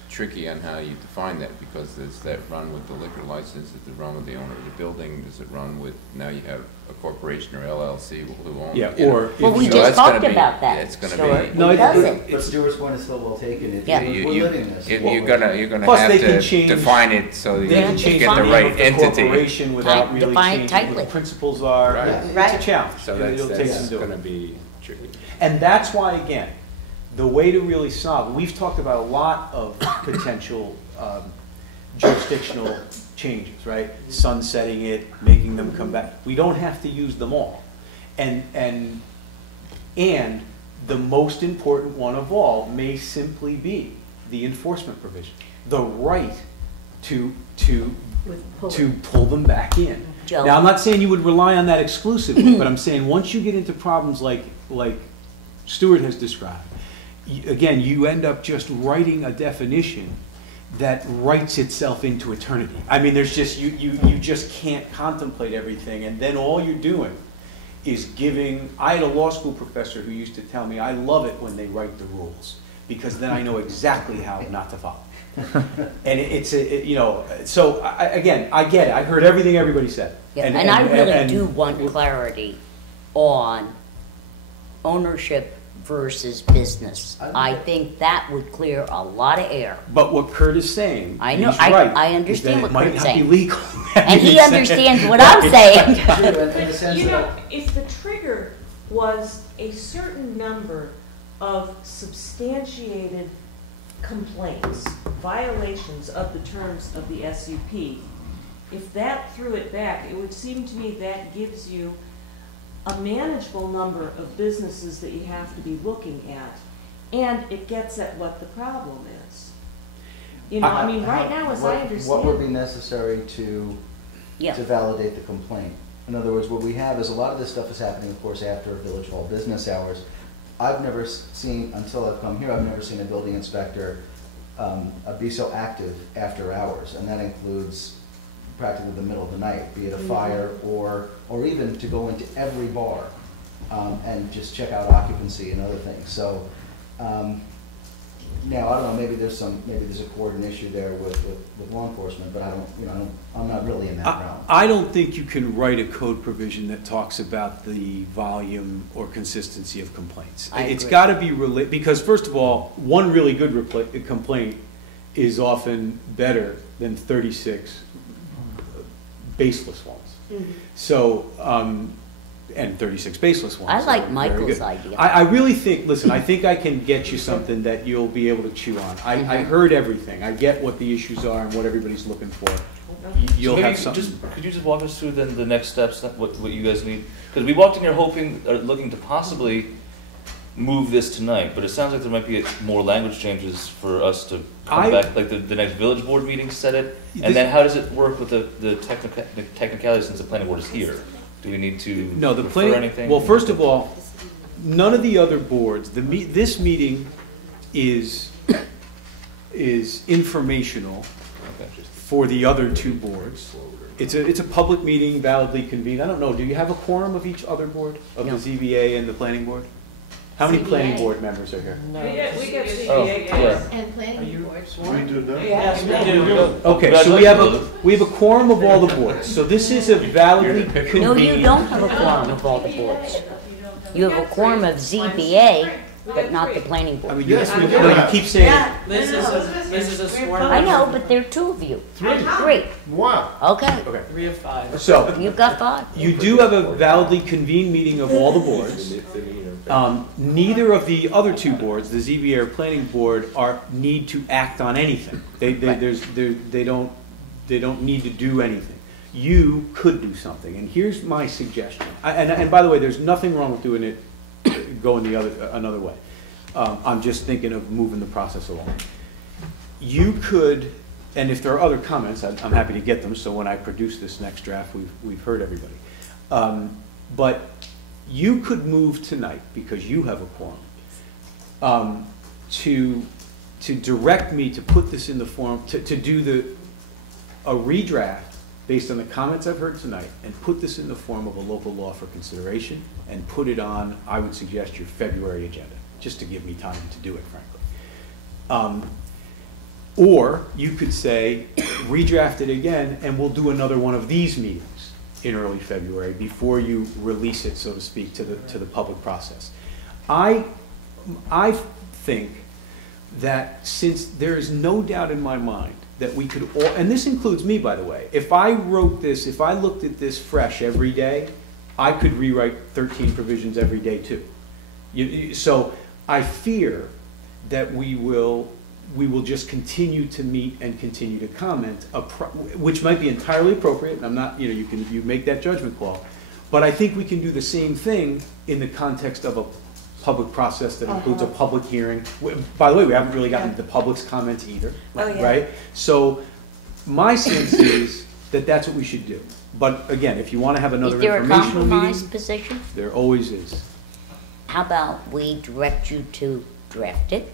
tricky on how you define that, because does that run with the liquor license, does it run with the owner of the building, does it run with, now you have a corporation or LLC who owns it? Yeah, or. Well, we if- just that's gonna talked be- about that, it's gonna Stuart. be- No, It it- doesn't. But Stuart's point is still well taken. Yeah. We're living this. You're gonna Plus, have they can to change- define it so that you They can can change get the the name right of the entity. corporation without really Define it changing what tightly. the principles are. Right. It's a Right. challenge. So It'll take that's some doing. gonna be district. And that's why, again, the way to really solve, we've talked about a lot of potential jurisdictional changes, right? Sunsetting it, making them come back. We don't have to use them all. And the most important one of all may simply be the enforcement provision, the right to pull them back in. Joe. Now, I'm not saying you would rely on that exclusively, but I'm saying once you get into problems like Stuart has described, again, you end up just writing a definition that writes itself into eternity. I mean, there's just, you just can't contemplate everything, and then all you're doing is giving, I had a law school professor who used to tell me, I love it when they write the rules, because then I know exactly how not to follow. And so again, I get it. I heard everything everybody said. Yeah, and I really do want clarity on ownership versus business. I think that would clear a lot of air. But what Kurt is saying, I know, he's right, I understand what Kurt's saying. It might not be legal. And he understands what I'm saying. You know, if the trigger was a certain number of substantiated complaints, violations of the terms of the SUP, if that threw it back, it would seem to me that gives you a manageable number of businesses that you have to be looking at, and it gets at what the problem is. You know, I mean, right now, as I understand, what would be necessary to Yeah. validate the complaint? In other words, what we have is a lot of this stuff is happening, of course, after Village Hall business hours. I've never seen, until I've come here, I've never seen a building inspector be so active after hours, and that includes practically the middle of the night, be it a fire or even to go into every bar and just check out occupancy and other things. So now I don't know, maybe there's a coordination issue there with law enforcement, but I'm not really in that realm. I don't think you can write a code provision that talks about the volume or consistency of complaints. It's got to be because first of all, one really good complaint is often better than 36 baseless ones. Mm-hmm. So, and 36 baseless ones. I like so Michael's idea. I really think, listen, I think I can get you something that you'll be able to chew on. I heard everything. I get what the issues are and what everybody's looking for. You'll So have maybe something. could you just walk us through then the next steps, what you guys need? Because we walked in here hoping, or looking to possibly move this tonight, but it sounds like there might be more language changes for us to come back, like the next village board meeting set it, and then how does it work with the technicalities since the planning board is here? Do we need to refer anything? Well, first of all, none of the other boards, this meeting is informational for the other two boards. It's a public meeting, validly convened. I don't know, do you have a quorum of each other board, of the ZBA and the planning board? How many planning board members are here? we get CBA Oh, guys. yeah. And planning board. We do that? Yes, we do. Okay, so we have a quorum of all the boards. So this is a validly convened. No, you don't have a quorum of all the boards. You have a quorum of ZBA, but not the planning I board. mean, Yes, we do. you keep saying, This is a sworn. I know, but there are two of you. Three. Wow. Okay, 3 of 5. so you've got five. you do have a validly convened meeting of all the boards. Neither of the other two boards, the ZBA or planning board, need to act on anything. They don't need to do anything. You could do something, and here's my suggestion. And by the way, there's nothing wrong with doing it, going another way. I'm just thinking of moving the process along. You could, and if there are other comments, I'm happy to get them. So when I produce this next draft, we've heard everybody. But you could move tonight, because you have a quorum, to direct me to put this in the form, to do a redraft based on the comments I've heard tonight, and put this in the form of a local law for consideration, and put it on, I would suggest, your February agenda, just to give me time to do it, frankly. Or you could say, redraft it again, and we'll do another one of these meetings in early February before you release it, so to speak, to the public process. I think that since there is no doubt in my mind that we could all, and this includes me, by the way, if I wrote this, if I looked at this fresh every day, I could rewrite 13 provisions every day too. So I fear that we will just continue to meet and continue to comment, which might be entirely appropriate, and I'm not, you make that judgment call. But I think we can do the same thing in the context of a public process that includes a public hearing. By the way, we haven't really gotten to the public's comments either, right? So my sense is that that's what we should do. But again, if you want to have another informational meeting. Is there a compromise position? There always is. How about we direct you to draft it,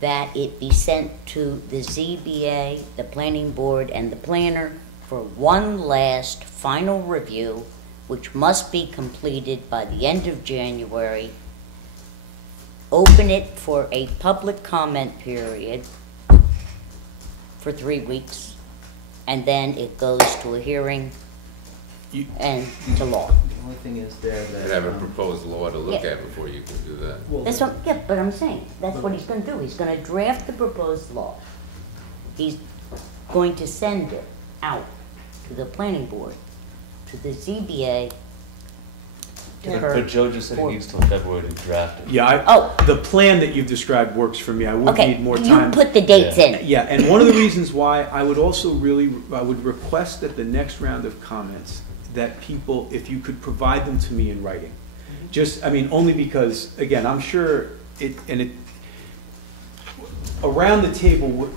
that it be sent to the ZBA, the planning board, and the planner for one last final review, which must be completed by the end of January. Open it for a public comment period for 3 weeks, and then it goes to a hearing and to law. The only thing is there that. You'd have a proposed law to look Yeah. at before you can do that. Well, That's what, yeah, but I'm saying, that's what he's gonna do. He's gonna draft the proposed law. He's going to send it out to the planning board, to the ZBA, to her. But Joe just said he needs till February to draft it. Yeah, the plan that you've described works for me. I would Okay, need more time. you put the dates in. Yeah, and one of the reasons why I would also I would request that the next round of comments, that people, if you could provide them to me in writing. Just, only because, again, I'm sure around the table,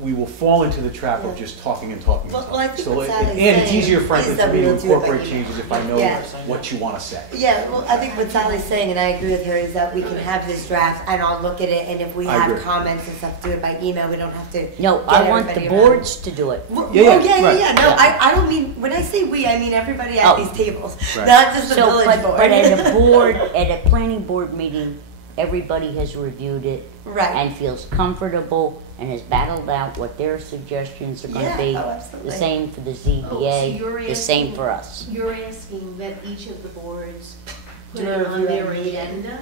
we will fall into the trap of just talking and talking and Well, talking. I think So, what Sally's and it's saying easier, frankly, is for that me to we'll do it by incorporate email. changes if I know Yeah. what you want to say. Yeah, well, I think what Sally's saying, and I agree with her, is that we can have this draft and I'll look at it, and if we I have agree. comments and stuff, do it by email. We don't have to. No, get I want the everybody around. boards to do it. Well, Yeah, yeah. No, Yeah. I don't mean, when I say we, I mean everybody at Oh. these tables, Right. not just the So, village board. but at a planning board meeting, everybody has reviewed it Right. and feels comfortable and has battled out what their suggestions are gonna Yeah, be. oh, absolutely. The same for the Oh, so ZBA, you're the same asking- for us. You're asking that each of the boards put Do it a on review their at a meeting. agenda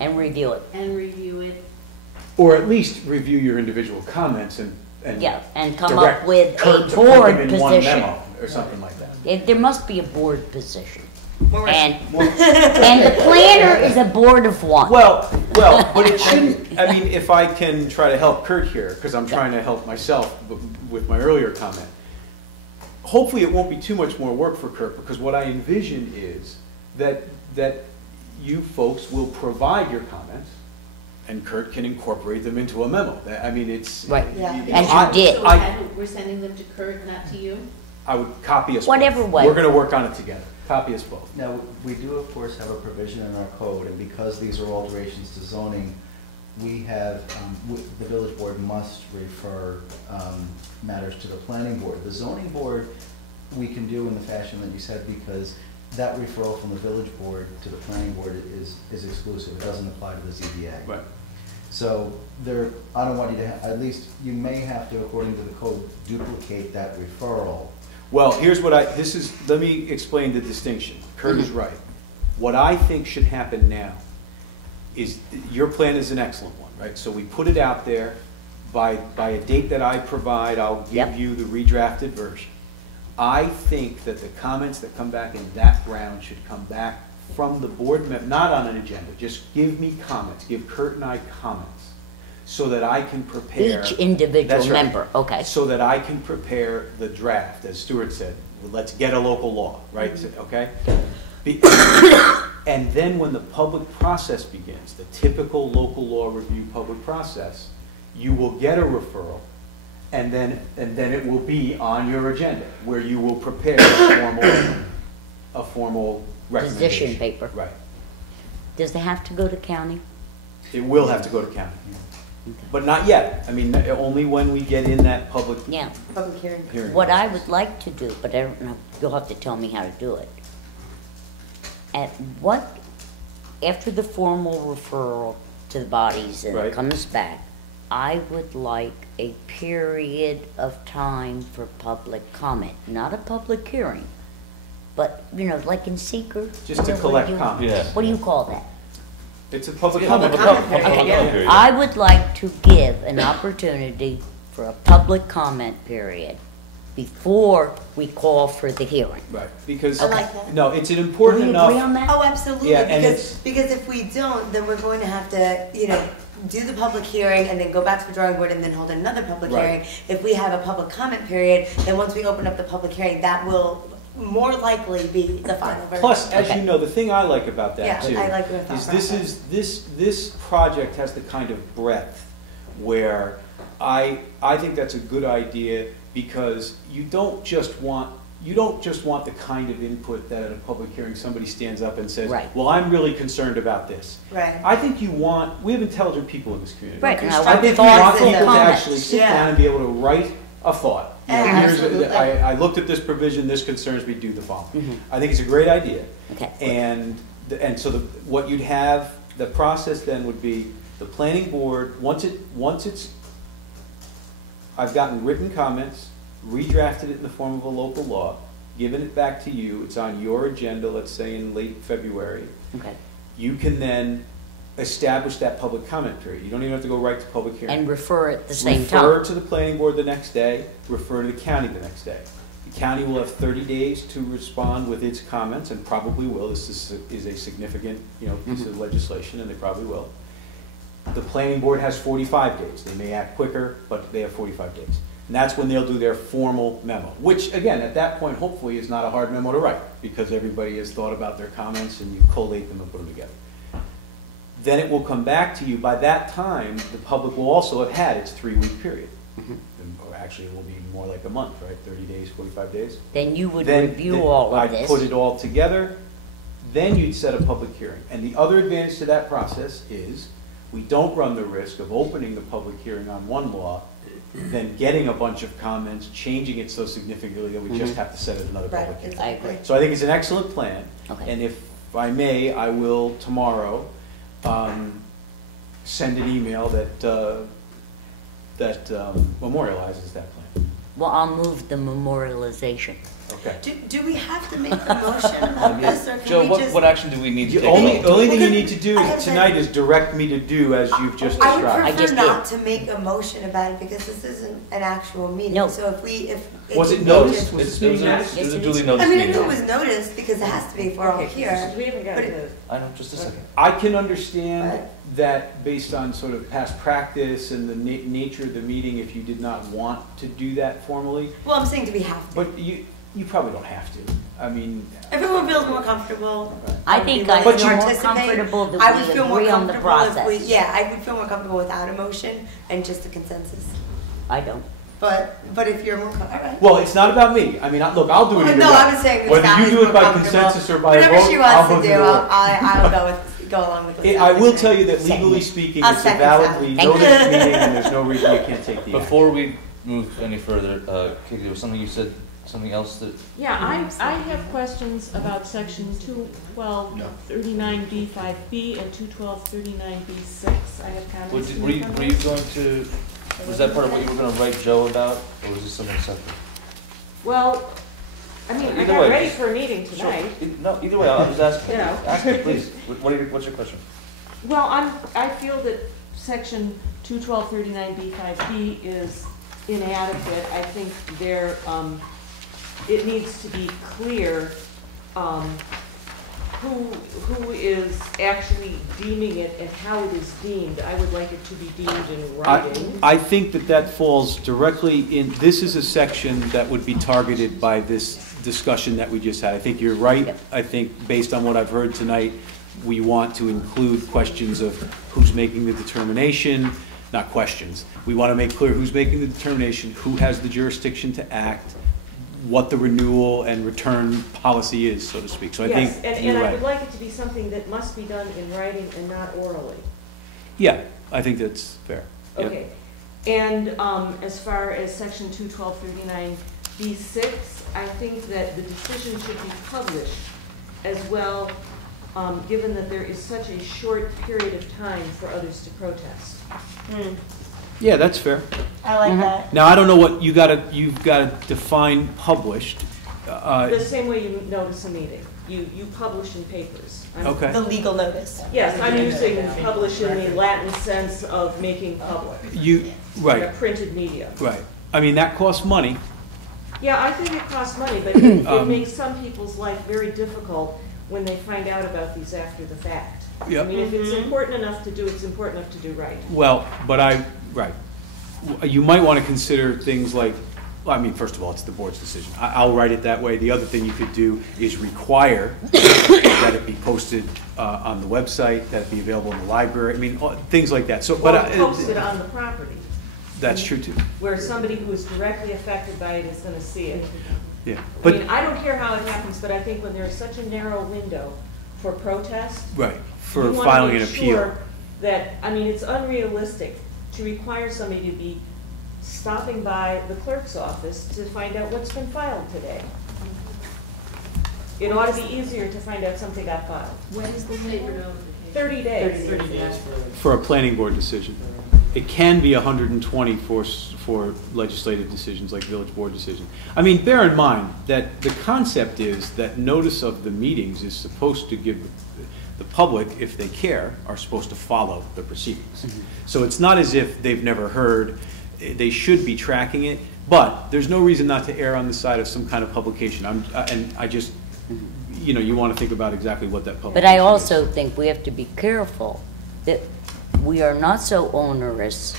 And review it. and review it. Or at least review your individual comments and Yeah, and come direct up with Kurt a to put board them in one position. memo or something like that. There must be a board position. More- And the planner is a board of one. Well, but it shouldn't, if I can try to help Kurt here, because I'm trying to help myself with my earlier comment. Hopefully it won't be too much more work for Kurt, because what I envision is that you folks will provide your comments, and Kurt can incorporate them into a memo. It's. Right. Yeah. As you did. So we're sending them to Kurt, not to you? I would copy us both. Whatever way. We're gonna work on it together. Copy us both. Now, we do of course have a provision in our code, and because these are alterations to zoning, we have, the village board must refer matters to the planning board. The zoning board, we can do in the fashion that you said, because that referral from the village board to the planning board is exclusive. It doesn't apply to the ZBA. Right. So I don't want you to, at least you may have to, according to the code, duplicate that referral. Well, here's what let me explain the distinction. Kurt is right. What I think should happen now is, your plan is an excellent one, right? So we put it out there, by a date that I provide, I'll Yep. give you the redrafted version. I think that the comments that come back in that round should come back from the board, not on an agenda, just give me comments, give Kurt and I comments, so that I can prepare. Each individual That's right. member, okay. So that I can prepare the draft, as Stuart said, let's get a local law, right, okay? And then when the public process begins, the typical local law review public process, you will get a referral, and then it will be on your agenda, where you will prepare a formal recommendation. Position paper. Right. Does it have to go to county? It will have to go to county. But not yet. Only when we get in that public Yeah. Public hearing. hearing. What I would like to do, but I don't know, you'll have to tell me how to do it. After the formal referral to the bodies and Right. it comes back, I would like a period of time for public comment, not a public hearing, but, like in seeker. Just to what collect do you- comments. Yeah. What do you call that? It's a public Yeah, comment. public comment comment period. period. I would like to give an opportunity for a public comment period before we call for the hearing. Right, because, I like that. no, it's an important Do we enough. agree on that? Oh, absolutely, Yeah, and because if we don't, then we're going to have to, do the public hearing and then go back to the drawing board and then hold another public Right. hearing. If we have a public comment period, then once we open up the public hearing, that will more likely be the final version. Plus, as Okay. you know, the thing I like about that Yeah, too I like your thought is this process. is this project has the kind of breadth where I think that's a good idea, because you don't just want the kind of input that at a public hearing somebody stands up and says, Right. well, I'm really concerned about this. Right. I think we have intelligent people in this community. Right, and I I want think we thoughts want and people to comments. actually sit Yeah. down and be able to write a thought. You know, Yeah, here's absolutely. I looked at this provision, this concerns me, do the following. Mhm. I think it's a great idea. Okay. And so what you'd have, the process then would be the planning board, once it's, I've gotten written comments, redrafted it in the form of a local law, given it back to you, it's on your agenda, let's say in late February, Okay. you can then establish that public comment period. You don't even have to go right to public hearing. And refer at the same Refer time. to the planning board the next day, refer to the county the next day. The county will have 30 days to respond with its comments, and probably will. This is a significant, piece of legislation, and they probably will. The planning board has 45 days. They may act quicker, but they have 45 days. And that's when they'll do their formal memo, which, again, at that point, hopefully is not a hard memo to write, because everybody has thought about their comments and you collate them and put them together. Then it will come back to you. By that time, the public will also have had its 3-week period. Or actually, it will be more like a month, right? 30 days, 45 days. Then you would Then review all of I'd this. put it all together, then you'd set a public hearing. And the other advantage to that process is we don't run the risk of opening the public hearing on one law, then getting a bunch of comments, changing it so significantly that we just have to set it another Right, public hearing. I agree. So I think it's an excellent plan. Okay. And if I may, I will tomorrow send an email that memorializes that plan. Well, I'll move the memorialization. Okay. Do we have to make a motion of this, or can Joe, we what, just? what action do we need to The take? only thing you Well, need to do I have to- tonight is direct me to do as you've just I would described. I prefer just not to make a motion about it, because this isn't an actual meeting. No. So if we, Was it we noticed? just- Was It's, this it was being a, noticed? it was a Yes, it duly is. noticed I mean, I meeting. knew it was noticed, because it has to be for all here. We haven't gotten But to. I know, just a second. I can understand Right. that based on sort of past practice and the nature of the meeting, if you did not want to do that formally, Well, I'm saying, do we have to? but you probably don't have to. I mean, Everyone feels more comfortable. I would be think I'm willing to more participate. comfortable I that would we feel more agree on the comfortable if we- process. Yeah, I would feel more comfortable without a motion and just a consensus. I don't. But if you're more, all right. well, it's not about me. I mean, look, I'll do it Well, either no, way. I was saying if Whether Sally's you do it more by comfortable, consensus or by a vote, whatever she I'll wants vote to do, either way. I'll go along with what I Sally's will saying. tell you that Second. legally speaking, I'll it's a second validly that. noticed meeting, and there's no reason you can't take the action. Before we move any further, Katie, there was something you said, something else that, Yeah, I have questions about section 21239B5B and 21239B6. I have comments. were to you, make on were you those. going to, was that part of what you were gonna write Joe about, or was this something separate? Well, I mean, I Either got way, ready just- for a meeting tonight. No, either way, I'll just ask, Yeah. ask it, please. What's your question? Well, I feel that section 21239B5B is inadequate. I think it needs to be clear, who is actually deeming it and how it is deemed. I would like it to be deemed in writing. I think that falls directly in, this is a section that would be targeted by this discussion that we just had. I think you're right. Yep. I think based on what I've heard tonight, we want to include questions of who's making the determination, not questions. We want to make clear who's making the determination, who has the jurisdiction to act, what the renewal and return policy is, so to speak. So I think Yes, and you're I would right. like it to be something that must be done in writing and not orally. Yeah, I think that's fair. Yep. Okay, and as far as section 21239B6, I think that the decision should be published as well, given that there is such a short period of time for others to protest. Yeah, that's fair. I like that. Now, I don't know what, you've got to define published. The same way you notice a meeting, you publish in papers. Okay. The legal notice. Yes, I'm using publish in the Latin sense of making public, You, in a right, printed media. right. I mean, that costs money. Yeah, I think it costs money, but it makes some people's life very difficult when they find out about these after the fact. Yep. I mean, if it's important enough to do, it's important enough to do right. Well, but right. You might want to consider things like, well, I mean, first of all, it's the board's decision. I'll write it that way. The other thing you could do is require that it be posted on the website, that it be available in the library. I mean, things like that. So, Or but post it on the property, that's true too. where somebody who is directly affected by it is gonna see it. Yeah, I but mean, I don't care how it happens, but I think when there's such a narrow window for protest, right for you wanna filing an make appeal. sure that, I mean, it's unrealistic to require somebody to be stopping by the clerk's office to find out what's been filed today. It ought to be easier to find out something got filed. When is the Paper window? notification. 30 days. 30 days For a planning board decision. It can be 120 for legislative decisions like village board decisions. I mean, bear in mind that the concept is that notice of the meetings is supposed to give the public, if they care, are supposed to follow the proceedings. So it's not as if they've never heard, they should be tracking it, but there's no reason not to err on the side of some kind of publication. And I just, you know, you want to think about exactly what that publication But I is. also think we have to be careful that we are not so onerous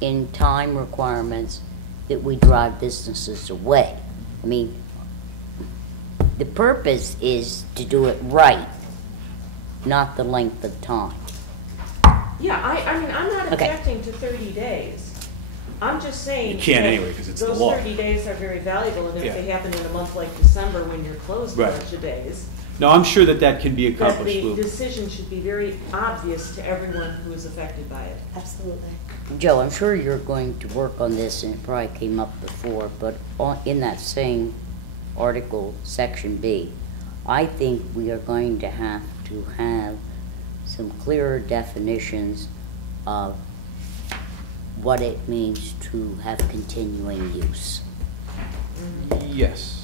in time requirements that we drive businesses away. I mean, the purpose is to do it right, not the length of time. Yeah, I mean, I'm not Okay. objecting to 30 days. I'm just saying. You can't that anyway, 'cause it's the those law. 30 days are very valuable, and if Yeah. they happen in a month like December when you're closed for a Right. bunch of days, No, I'm sure that can be that accomplished, the Lou. decision should be very obvious to everyone who is affected by it. Absolutely. Joe, I'm sure you're going to work on this, and it probably came up before, but in that same article, section B, I think we are going to have some clearer definitions of what it means to have continuing use. Yes.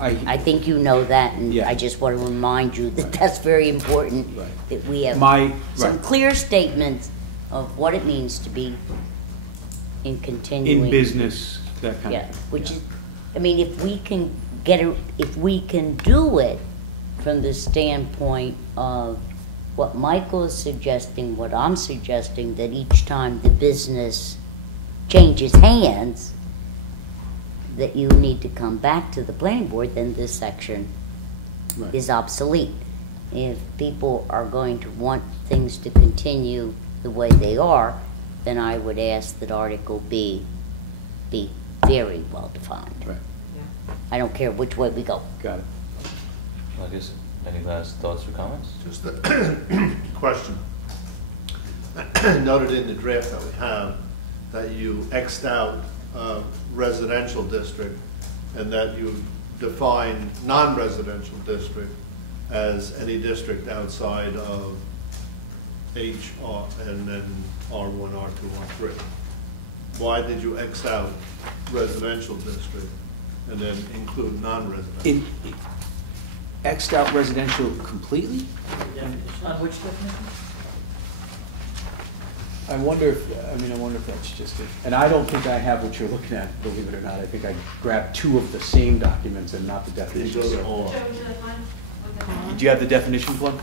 I think you know that, and Yeah. I just want to remind you that that's very important, Right. that we have some Right. clear statements of what it means to be in continuing. In business, that kind Yeah, of. which is, I mean, if we can if we can do it from the standpoint of what Michael is suggesting, what I'm suggesting, that each time the business changes hands, that you need to come back to the planning board, then this section Right. is obsolete. If people are going to want things to continue the way they are, then I would ask that Article B be very well defined. Right. I don't care which way we go. Got it. I guess, any last thoughts or comments? Just a question. Noted in the draft that we have that you X'd out residential district and that you define non-residential district as any district outside of HR and then R1, R2, R3. Why did you X out residential district and then include non-residential? Xed out residential completely? On which definition? I wonder if that's just it. And I don't think I have what you're looking at, believe it or not. I think I grabbed two of the same documents and not the definitions. These are all. Joe, would you like mine? Do you have the definitions one?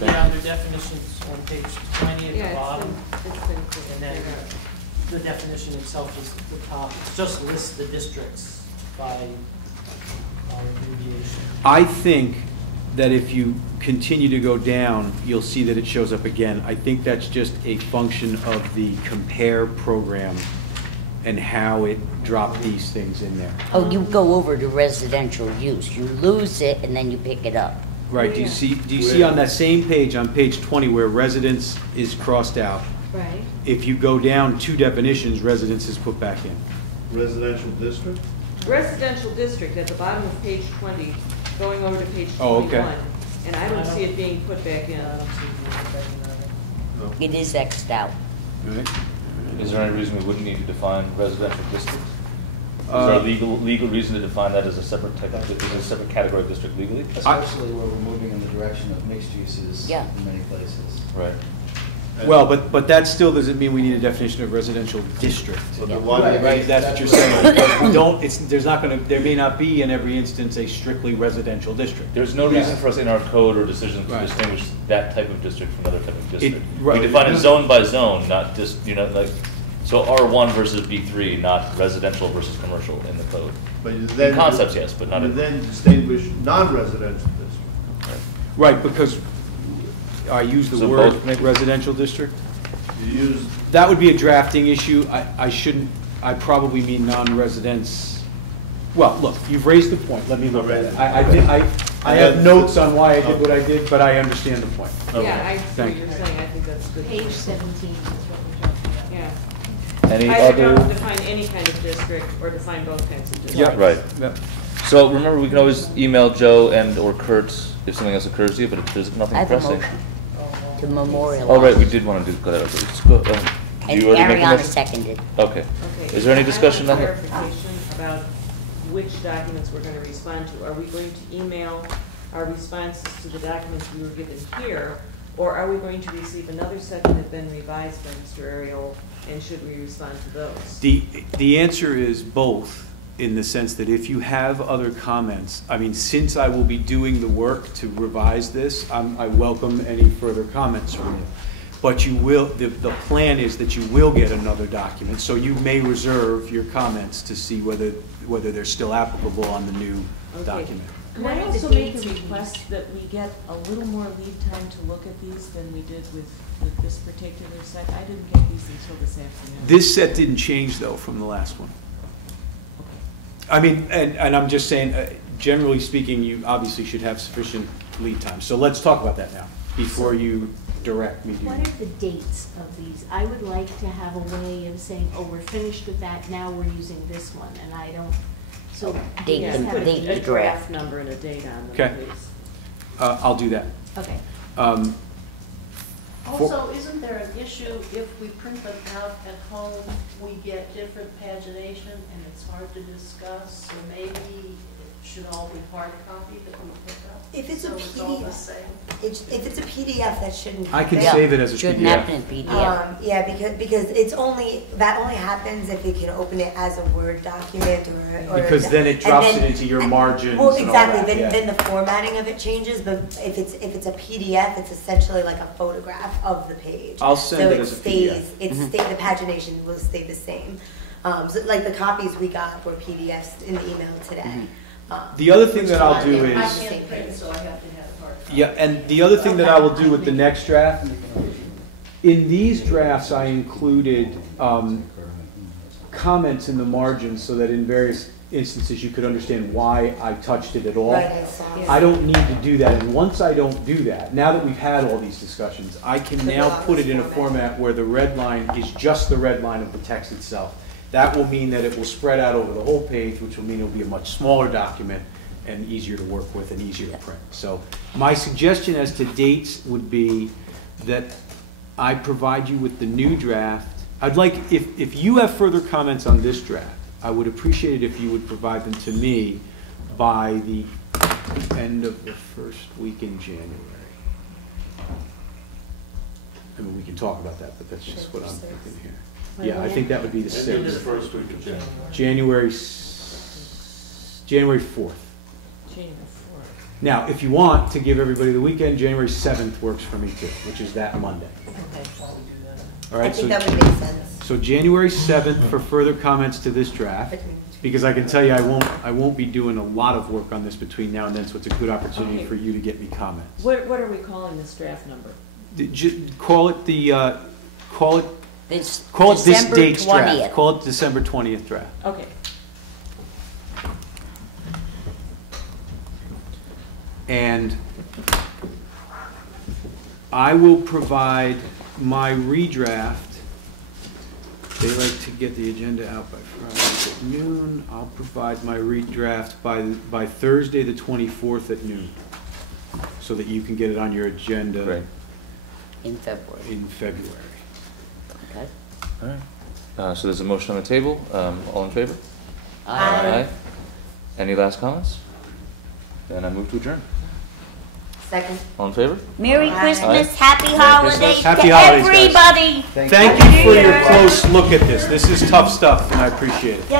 Yeah, under definitions on page 20 at the bottom, It's been clear. and then the definition itself is at the top. It just lists the districts by abbreviation. I think that if you continue to go down, you'll see that it shows up again. I think that's just a function of the compare program and how it dropped these things in there. Oh, you go over to residential use. You lose it and then you pick it up. Right, do you see on that same page, on page 20, where residence is crossed out? Right. If you go down two definitions, residence is put back in. Residential district? Residential district at the bottom of page 20, going over to page 21. Oh, okay. And I don't see it being put back in. I don't see it being back in there. It is Xed out. All right? Is there any reason we wouldn't need to define residential districts? Is there a legal reason to define that as a separate type of, is it a separate category of district legally? Especially where we're moving in the direction of mixed uses Yeah. in many places. Right. Well, but that still doesn't mean we need a definition of residential district. But the Yeah. one- Right, that's what you're saying. Because we don't, there's not gonna, there may not be in every instance a strictly residential district. There's no reason for us in our code or decisions to Right. distinguish that type of district from another type of district. right. We define it zone by zone, not just, like, so R1 versus B3, not residential versus commercial in the code. But you In then. concepts, yes, but not You in. then distinguish non-residential districts. Right, because I use the So word both, maybe? residential district. You use, That would be a drafting issue. I shouldn't, I probably mean non-residents. Well, look, you've raised the point. Let me look at it. I have notes on why I did what I did, but I understand the point. Okay. Yeah, I see what Thank you're saying, I think that's good. Page 17 is what we're talking about. Yeah. Any Either other? don't define any kind of district or define both kinds of districts. Yeah. Right. Yeah. So remember, we can always email Joe and or Kurt if something else occurs to you, but if there's I nothing have a pressing. motion to memorialize. Oh, right, we did want to do, go ahead, okay, let's go, do And you already make a Ariana motion? seconded. Okay. Okay. Is there any discussion I on want that? clarification about which documents we're going to respond to. Are we going to email our responses to the documents we were given here? Or are we going to receive another set that have been revised by Mr. Ariel, and should we respond to those? The answer is both, in the sense that if you have other comments, I mean, since I will be doing the work to revise this, I welcome any further comments from you. But you will, the plan is that you will get another document, so you may reserve your comments to see whether they're still applicable on the new Okay. document. Can I What are the also make dates a we need? request that we get a little more lead time to look at these than we did with this particular set? I didn't get these until this afternoon. This set didn't change, though, from the last one. I mean, and I'm just saying, generally speaking, you obviously should have sufficient lead time. So let's talk about that now, before you direct me to. What are the dates of these? I would like to have a way of saying, oh, we're finished with that, now we're using this one, and I don't, so. Date Yeah, the- put a date the draft draft. number and a date on them, Okay. please. I'll do that. Okay. Also, isn't there an issue if we print them out at home, we get different pagination and it's hard to discuss? So maybe it should all be hard copy that we pick up? If it's a So it's all the PDF, same? if it's a PDF, that shouldn't. I can happen. save it as a Shouldn't PDF. happen in PDF. Yeah, because that only happens if you can open it as a Word document or. Because then it and drops then- it into your and- margins Well, and all that, exactly, yeah. then the formatting of it changes, but if it's a PDF, it's essentially like a photograph of the page. I'll send it as a PDF. So the pagination will stay the same. So like the copies we got were PDFs in the email today. The other thing that I'll do I is, can't print, so I have to have hard copy. yeah, and the other thing that I will do with the next draft, in these drafts, I included comments in the margins so that in various instances you could understand why I touched it at all. Right, I saw. I don't need to do that, and once I don't do that, now that we've had all these discussions, I can now put it in a format where the red line is just the red line of the text itself. That will mean that it will spread out over the whole page, which will mean it'll be a much smaller document and easier to work with and easier to print. So my suggestion as to dates would be that I provide you with the new draft. I'd like, if you have further comments on this draft, I would appreciate it if you would provide them to me by the end of the first week in January. I mean, we can talk about that, but that's just what I'm thinking here. Yeah, I think that would be the 6th. first week of January. January 4th. January 4th. Now, if you want to give everybody the weekend, January 7th works for me too, which is that Monday. Okay. All I right, think so, that would make sense. so January 7th for further comments to this draft, because I can tell you I won't be doing a lot of work on this between now and then, so it's a good opportunity Okay. for you to get me comments. What are we calling this draft number? Call it the, call it This this December date's draft. 20th. Call it December 20th draft. Okay. And I will provide my redraft. They like to get the agenda out by Friday at noon. I'll provide my redraft by Thursday, the 24th at noon, so that you can get it on your agenda Right. In February. in February. Okay. All right. So there's a motion on the table. All in favor? Aye. Any last comments? Then I move to adjourn. Second. All in favor? Merry Aye. Christmas, happy holidays to Happy holidays, guys. everybody. Thank you for your close look at this. This is tough stuff, and I appreciate it.